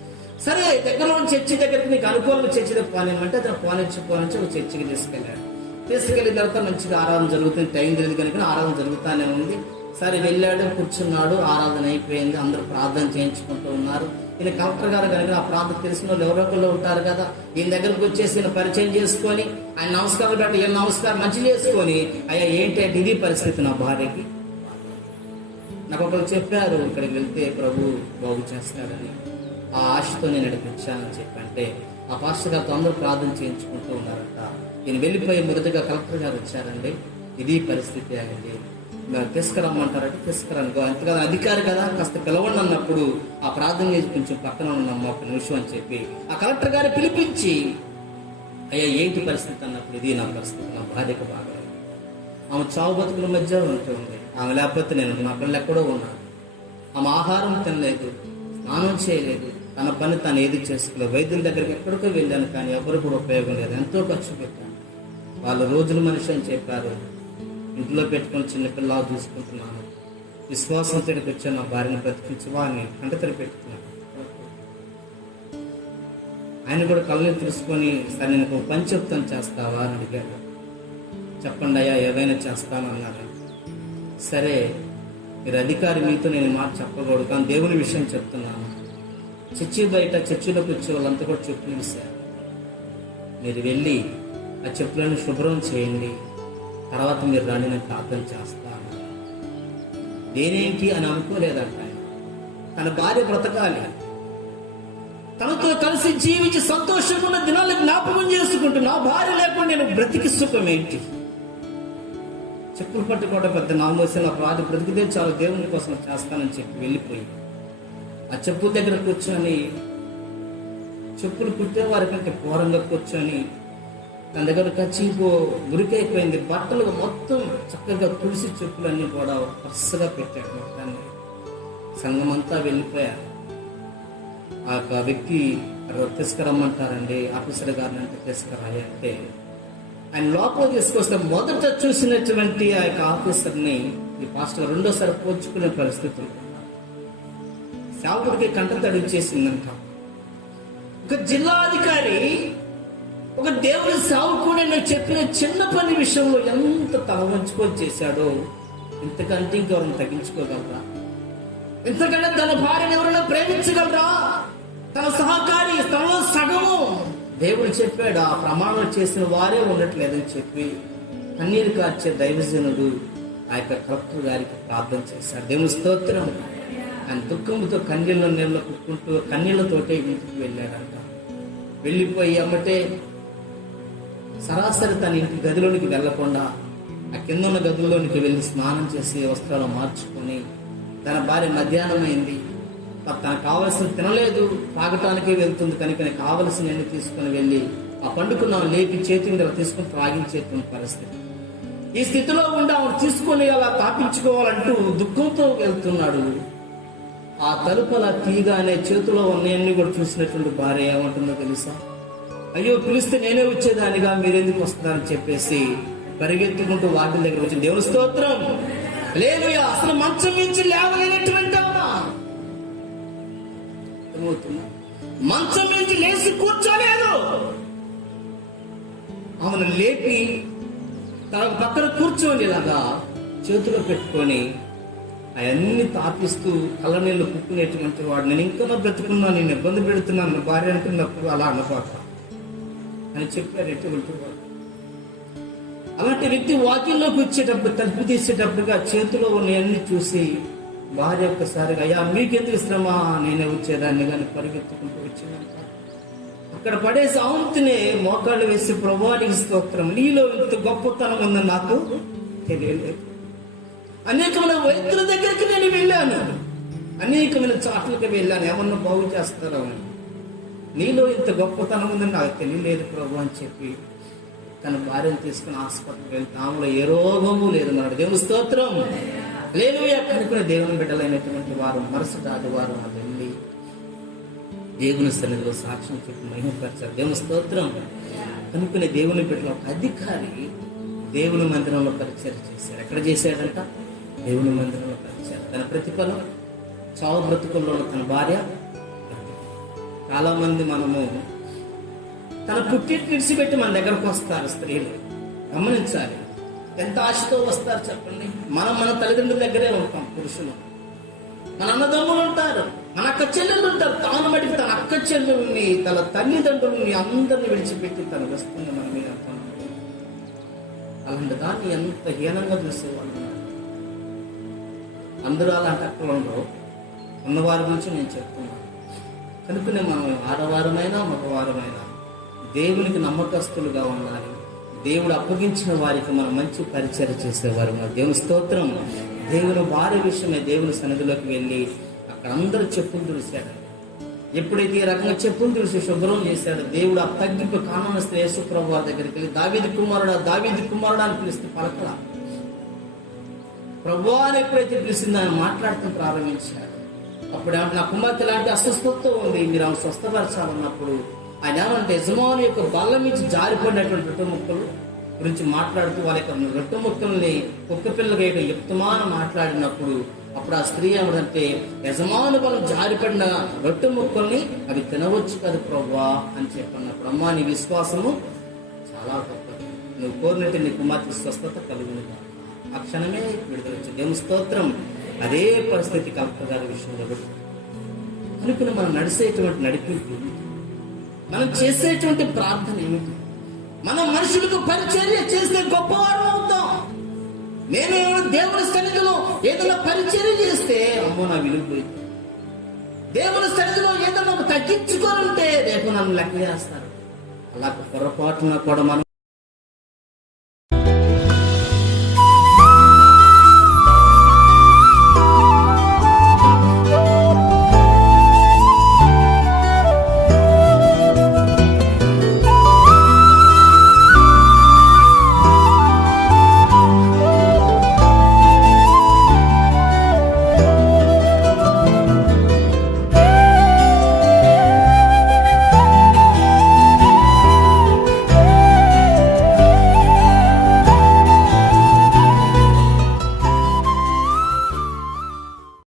సరే, దగ్గరలో చర్చి దగ్గరికి నీకు అనుకూలంగా చర్చి దగ్గర పోనేమంటే అతను పోనిచ్చి ఒక చర్చికి తీసుకెళ్ళాడు. తీసుకెళ్ళిన తర్వాత మంచిగా ఆరాధన జరుగుతుంది, టైం తెలియదు కనుక ఆరాధన జరుగుతానే ఉంది. సరే, వెళ్ళాడు, కూర్చున్నాడు, ఆరాధన అయిపోయింది, అందరూ ప్రార్థన చేయించుకుంటూ ఉన్నారు. ఈయన కలెక్టర్ గారు కనుక ఆ ప్రాంతం తెలిసిన వాళ్ళు ఎవరొకళ్ళు ఉంటారు కదా, ఈయన దగ్గరకు వచ్చేసి ఈయన పరిచయం చేసుకొని ఆయన నమస్కారం పెట్టి ఈయన నమస్కారం మంచి చేసుకొని, అయ్యా ఏంటంటే ఇది పరిస్థితి నా భార్యకి, నాకు ఒకరు చెప్పారు ఇక్కడికి వెళ్తే ప్రభు బాగు చేస్తాడని, ఆ ఆశతో నేను ఇక్కడికి వచ్చానని చెప్పంటే ఆ పాస్టర్ గారితో అందరూ ప్రార్థన చేయించుకుంటూ ఉన్నారంట. ఈయన వెళ్ళిపోయి మొదటిగా కలెక్టర్ గారు వచ్చారండి, ఇది పరిస్థితి అండి, తీసుకురమ్మంటారంటే తీసుకురాను, అంతగా అధికారి కదా కాస్త పిలవండి అన్నప్పుడు ఆ ప్రార్థన చేసి కొంచెం పక్కన ఉన్నాము ఒక నిమిషం అని చెప్పి ఆ కలెక్టర్ గారు పిలిపించి, అయ్యా ఏంటి పరిస్థితి అన్నప్పుడు, ఇది నా పరిస్థితి, నా భార్యకు బాగా, ఆమె చావు బతుకుల మధ్య ఉంటుంది, ఆమె లేకపోతే నేను నా పిల్లలు ఎక్కడో ఉన్నాను, ఆమె ఆహారం తినలేదు, స్నానం చేయలేదు, తన పని తను ఏది చేసుకోలేదు, వైద్యుల దగ్గరికి ఎక్కడికో వెళ్ళాను కానీ ఎవరు కూడా ఉపయోగం లేదు, ఎంతో ఖర్చు పెట్టాను, వాళ్ళు రోజుల మనిషి అని చెప్పారు, ఇంట్లో పెట్టుకొని చిన్నపిల్లలా చూసుకుంటున్నాను, విశ్వాసంతో ఇక్కడికి వచ్చాను, నా భార్యను బ్రతికించవా అని కంటతడి పెట్టుకున్నాను. ఆయన కూడా కళ్ళు తెలుసుకొని, సరే నేను ఒక పని చెప్తాను చేస్తావా అని అడిగాడు. చెప్పండి అయ్యా, ఏదైనా చేస్తాను అన్నారు. సరే, మీరు అధికారి, మీతో నేను మాట చెప్పకూడదు కానీ దేవుని విషయం చెప్తున్నాను, చర్చి బయట చర్చిలోకి వచ్చే వాళ్ళంతా కూడా చెప్పులు ఇస్తారు, మీరు వెళ్ళి ఆ చెప్పులను శుభ్రం చేయండి, తర్వాత మీరు రండి, నేను ప్రార్థన చేస్తాను. నేనేంటి అని అనుకోలేదంట ఆయన. తన భార్య బ్రతకాలి, తనతో కలిసి జీవించి సంతోషంగా ఉన్న దినాలు జ్ఞాపకం చేసుకుంటూ, నా భార్య లేకుండా నేను బ్రతికి సుఖం ఏంటి? చెప్పులు పట్టుకోవడం పెద్ద నామోసం, నా భార్య బ్రతికితే చాలు, దేవుని కోసం చేస్తానని చెప్పి వెళ్ళిపోయి ఆ చెప్పుల దగ్గర కూర్చొని, చెప్పులు కుట్టే వారి కంటే ఘోరంగా కూర్చొని, తన దగ్గర కచ్చిపో మురికైపోయింది, బట్టలు మొత్తం చక్కగా తులసి చెప్పులన్నీ కూడా వరుసగా పెట్టాడు మొత్తాన్ని. సంఘమంతా వెళ్ళిపోయారు. ఆ వ్యక్తి తీసుకురమ్మంటారండి, ఆఫీసర్ గారిని అంటే తీసుకురాలి అంటే ఆయన లోపల తీసుకొస్తే మొదట చూసినటువంటి ఆ యొక్క ఆఫీసర్ని ఈ పాస్టర్ రెండోసారి పోల్చుకునే పరిస్థితులు. సేవకుడికి కంటతడి చేసిందంట. ఒక జిల్లాధికారి ఒక దేవుడి సేవకుడు నేను చెప్పిన చిన్న పని విషయంలో ఎంత తల వంచుకొని చేశాడో, ఇంతకంటే ఇంకెవరైనా తగ్గించుకోగలరా? ఇంతకంటే తన భార్యను ఎవరైనా ప్రేమించగలరా? తన సహకారి తనలో సగము దేవుడు చెప్పాడు, ఆ ప్రమాణం చేసిన వారే ఉండట్లేదని చెప్పి కన్నీరు కార్చే దైవజనుడు ఆ యొక్క కలెక్టర్ గారికి ప్రార్థన చేశాడు. దేవుని స్తోత్రం. ఆయన దుఃఖంతో కన్నీళ్ళ నీళ్ళ కుక్కుంటూ కన్నీళ్లతోటే ఇంటికి వెళ్ళాడంట. వెళ్ళిపోయి అమ్మటే సరాసరి తన ఇంటి గదిలోనికి వెళ్లకుండా ఆ కింద ఉన్న గదిలోనికి వెళ్ళి స్నానం చేసి వస్త్రాలు మార్చుకొని, తన భార్య మధ్యాహ్నం అయింది, తనకు కావలసిన తినలేదు, తాగటానికే వెళ్తుంది కనుక కావలసిన తీసుకుని వెళ్ళి ఆ పండుకున్న లేపి చేతి మీద తీసుకుని త్రాగించేటువంటి పరిస్థితి. ఈ స్థితిలో ఉండి ఆమెను తీసుకొని అలా తాపించుకోవాలంటూ దుఃఖంతో వెళ్తున్నాడు. ఆ తలుపు అలా తీయగానే చేతిలో ఉన్నాయన్నీ కూడా చూసినటువంటి భార్య ఏమంటుందో తెలుసా? అయ్యో, పిలిస్తే నేనే వచ్చేదానిగా, మీరెందుకు వస్తున్నారని చెప్పేసి పరిగెత్తుకుంటూ వాకిల దగ్గర వచ్చింది. దేవుని స్తోత్రం. లేదు, అసలు మంచం మించి లేవలేనటువంటి మంచం మించి లేచి కూర్చోలేదు. ఆమెను లేపి తన పక్కన కూర్చొని ఇలాగా చేతిలో పెట్టుకొని అవన్నీ తాపిస్తూ కళ్ళనీళ్ళు పుక్కునేటువంటి వాడు, నేను ఇంకా బ్రతుకున్నా, నేను ఇబ్బంది పెడుతున్నాను భార్య అంటున్నప్పుడు అలా అనుకోక అని చెప్పారు ఎటువంటి వాడు. అలాంటి వ్యక్తి వాకిల్లోకి వచ్చేటప్పుడు తలుపు తీసేటప్పుడుగా చేతిలో ఉన్నవన్నీ చూసి భార్య ఒక్కసారిగా, అయ్యా మీకెందుకు శ్రమ, నేనే వచ్చేదాన్ని కానీ పరిగెత్తుకుంటూ వచ్చిందంట. అక్కడ పడే సావంతినే మోకాళ్ళు వేసి, ప్రభువానికి స్తోత్రం, నీలో ఇంత గొప్పతనం ఉందని నాకు తెలియలేదు. అనేకమైన వైద్యుల దగ్గరికి నేను వెళ్ళాను, అనేకమైన చాట్లకు వెళ్ళాను, ఏమన్నా బాగు చేస్తారో అని. నీలో ఇంత గొప్పతనం ఉందని నాకు తెలియలేదు ప్రభు అని చెప్పి తన భార్యను తీసుకుని హాస్పిటల్కి వెళ్తే ఆమెలో ఏ రోగము లేదన్నాడు. దేవుని స్తోత్రం. హల్లెలూయా. కనుక దేవుని బిడ్డలైనటువంటి వారు మరుసటి ఆదివారం వెళ్ళి దేవుని సన్నిధిలో సాక్ష్యం చెప్పి మహిమపరిచారు. దేవుని స్తోత్రం. కనుకనే దేవుని బిడ్డలో ఒక అధికారి దేవుని మందిరంలో పరిచయం చేశారు. ఎక్కడ చేశాడంట? దేవుని మందిరంలో పరిచయం. తన ప్రతిఫలం చావు బ్రతుకుల్లో తన భార్య. చాలా మంది మనము తన పుట్టింటి విడిచిపెట్టి మన దగ్గరకు వస్తారు స్త్రీలు. గమనించాలి, ఎంత ఆశతో వస్తారు చెప్పండి. మనం మన తల్లిదండ్రుల దగ్గరే ఉంటాం. పురుషులు మన అన్నదమ్ములు ఉంటారు, మన అక్క చెల్లెళ్ళు ఉంటారు. తాను బట్టి తన అక్క చెల్లెల్ని, తన తల్లిదండ్రులని అందరిని విడిచిపెట్టి తను వస్తుంది మన మీద. అలాంటి దాన్ని ఎంత హీనంగా చూసేవాళ్ళు. అందరూ అలాంటి అక్కలలో ఉన్నవారి గురించి నేను చెప్తున్నాను. కనుకనే మనం ఆడవారమైనా మగవారమైనా దేవునికి నమ్మకస్తులుగా ఉండాలి. దేవుడు అప్పగించిన వారికి మనం మంచి పరిచయం చేసేవారు. దేవుని స్తోత్రం. దేవుని భార్య విషయమే దేవుని సన్నిధిలోకి వెళ్ళి అక్కడ అందరూ చెప్పులు తుడిశాడు. ఎప్పుడైతే ఈ రకంగా చెప్పులు తుడిసి శుభ్రం చేశాడు, దేవుడు ఆ తగ్గింపు కానాన స్త్రీ యేసు ప్రభువు వారి దగ్గరికి వెళ్ళి, దావీదు కుమారుడా అని పిలిస్తే పలకల. ప్రభువా అని ఎప్పుడైతే పిలిచిందో ఆయన మాట్లాడుతూ ప్రారంభించాడు. అప్పుడు ఏమంటే, నా కుమార్తె లాంటి అస్వస్థత ఉంది, మీరు ఆమె స్వస్థపరచాలన్నప్పుడు ఆయన ఏమంటే యజమాని యొక్క బల్ల నుంచి జారిపడినటువంటి రొట్టె ముక్కలు గురించి మాట్లాడుతూ వాళ్ళ యొక్క రొట్టె ముక్కల్ని కుక్క పిల్లగా యుక్తమాన మాట్లాడినప్పుడు అప్పుడు ఆ స్త్రీ ఏమంటే, యజమాని బలం జారిపడిన రొట్టె ముక్కల్ని అవి తినవచ్చు కదా ప్రభువా అని చెప్పన్నప్పుడు, అమ్మా నీ విశ్వాసము చాలా గొప్పది, నువ్వు కోరినట్టు నీ కుమార్తె స్వస్థత కలుగునుగా. ఆ క్షణమే విడుదల వచ్చింది. దేవుని స్తోత్రం. అదే పరిస్థితి కలెక్టర్ గారి విషయంలో కూడా అనుకుని మనం నడిచేటువంటి నడిపింపు, మనం చేసేటువంటి ప్రార్థన ఏమిటి? మనం మనుషులకు పరిచర్య చేస్తే గొప్పవారు అవుతాం. నేను దేవుని సన్నిధిలో ఏదైనా పరిచర్య చేస్తే అమ్మో నా విలువ పోయింది. దేవుని సన్నిధిలో ఏదైనా తగ్గించుకొని ఉంటే రేపు నన్ను లెక్క చేస్తారు. అలా పొరపాటున కూడా మనం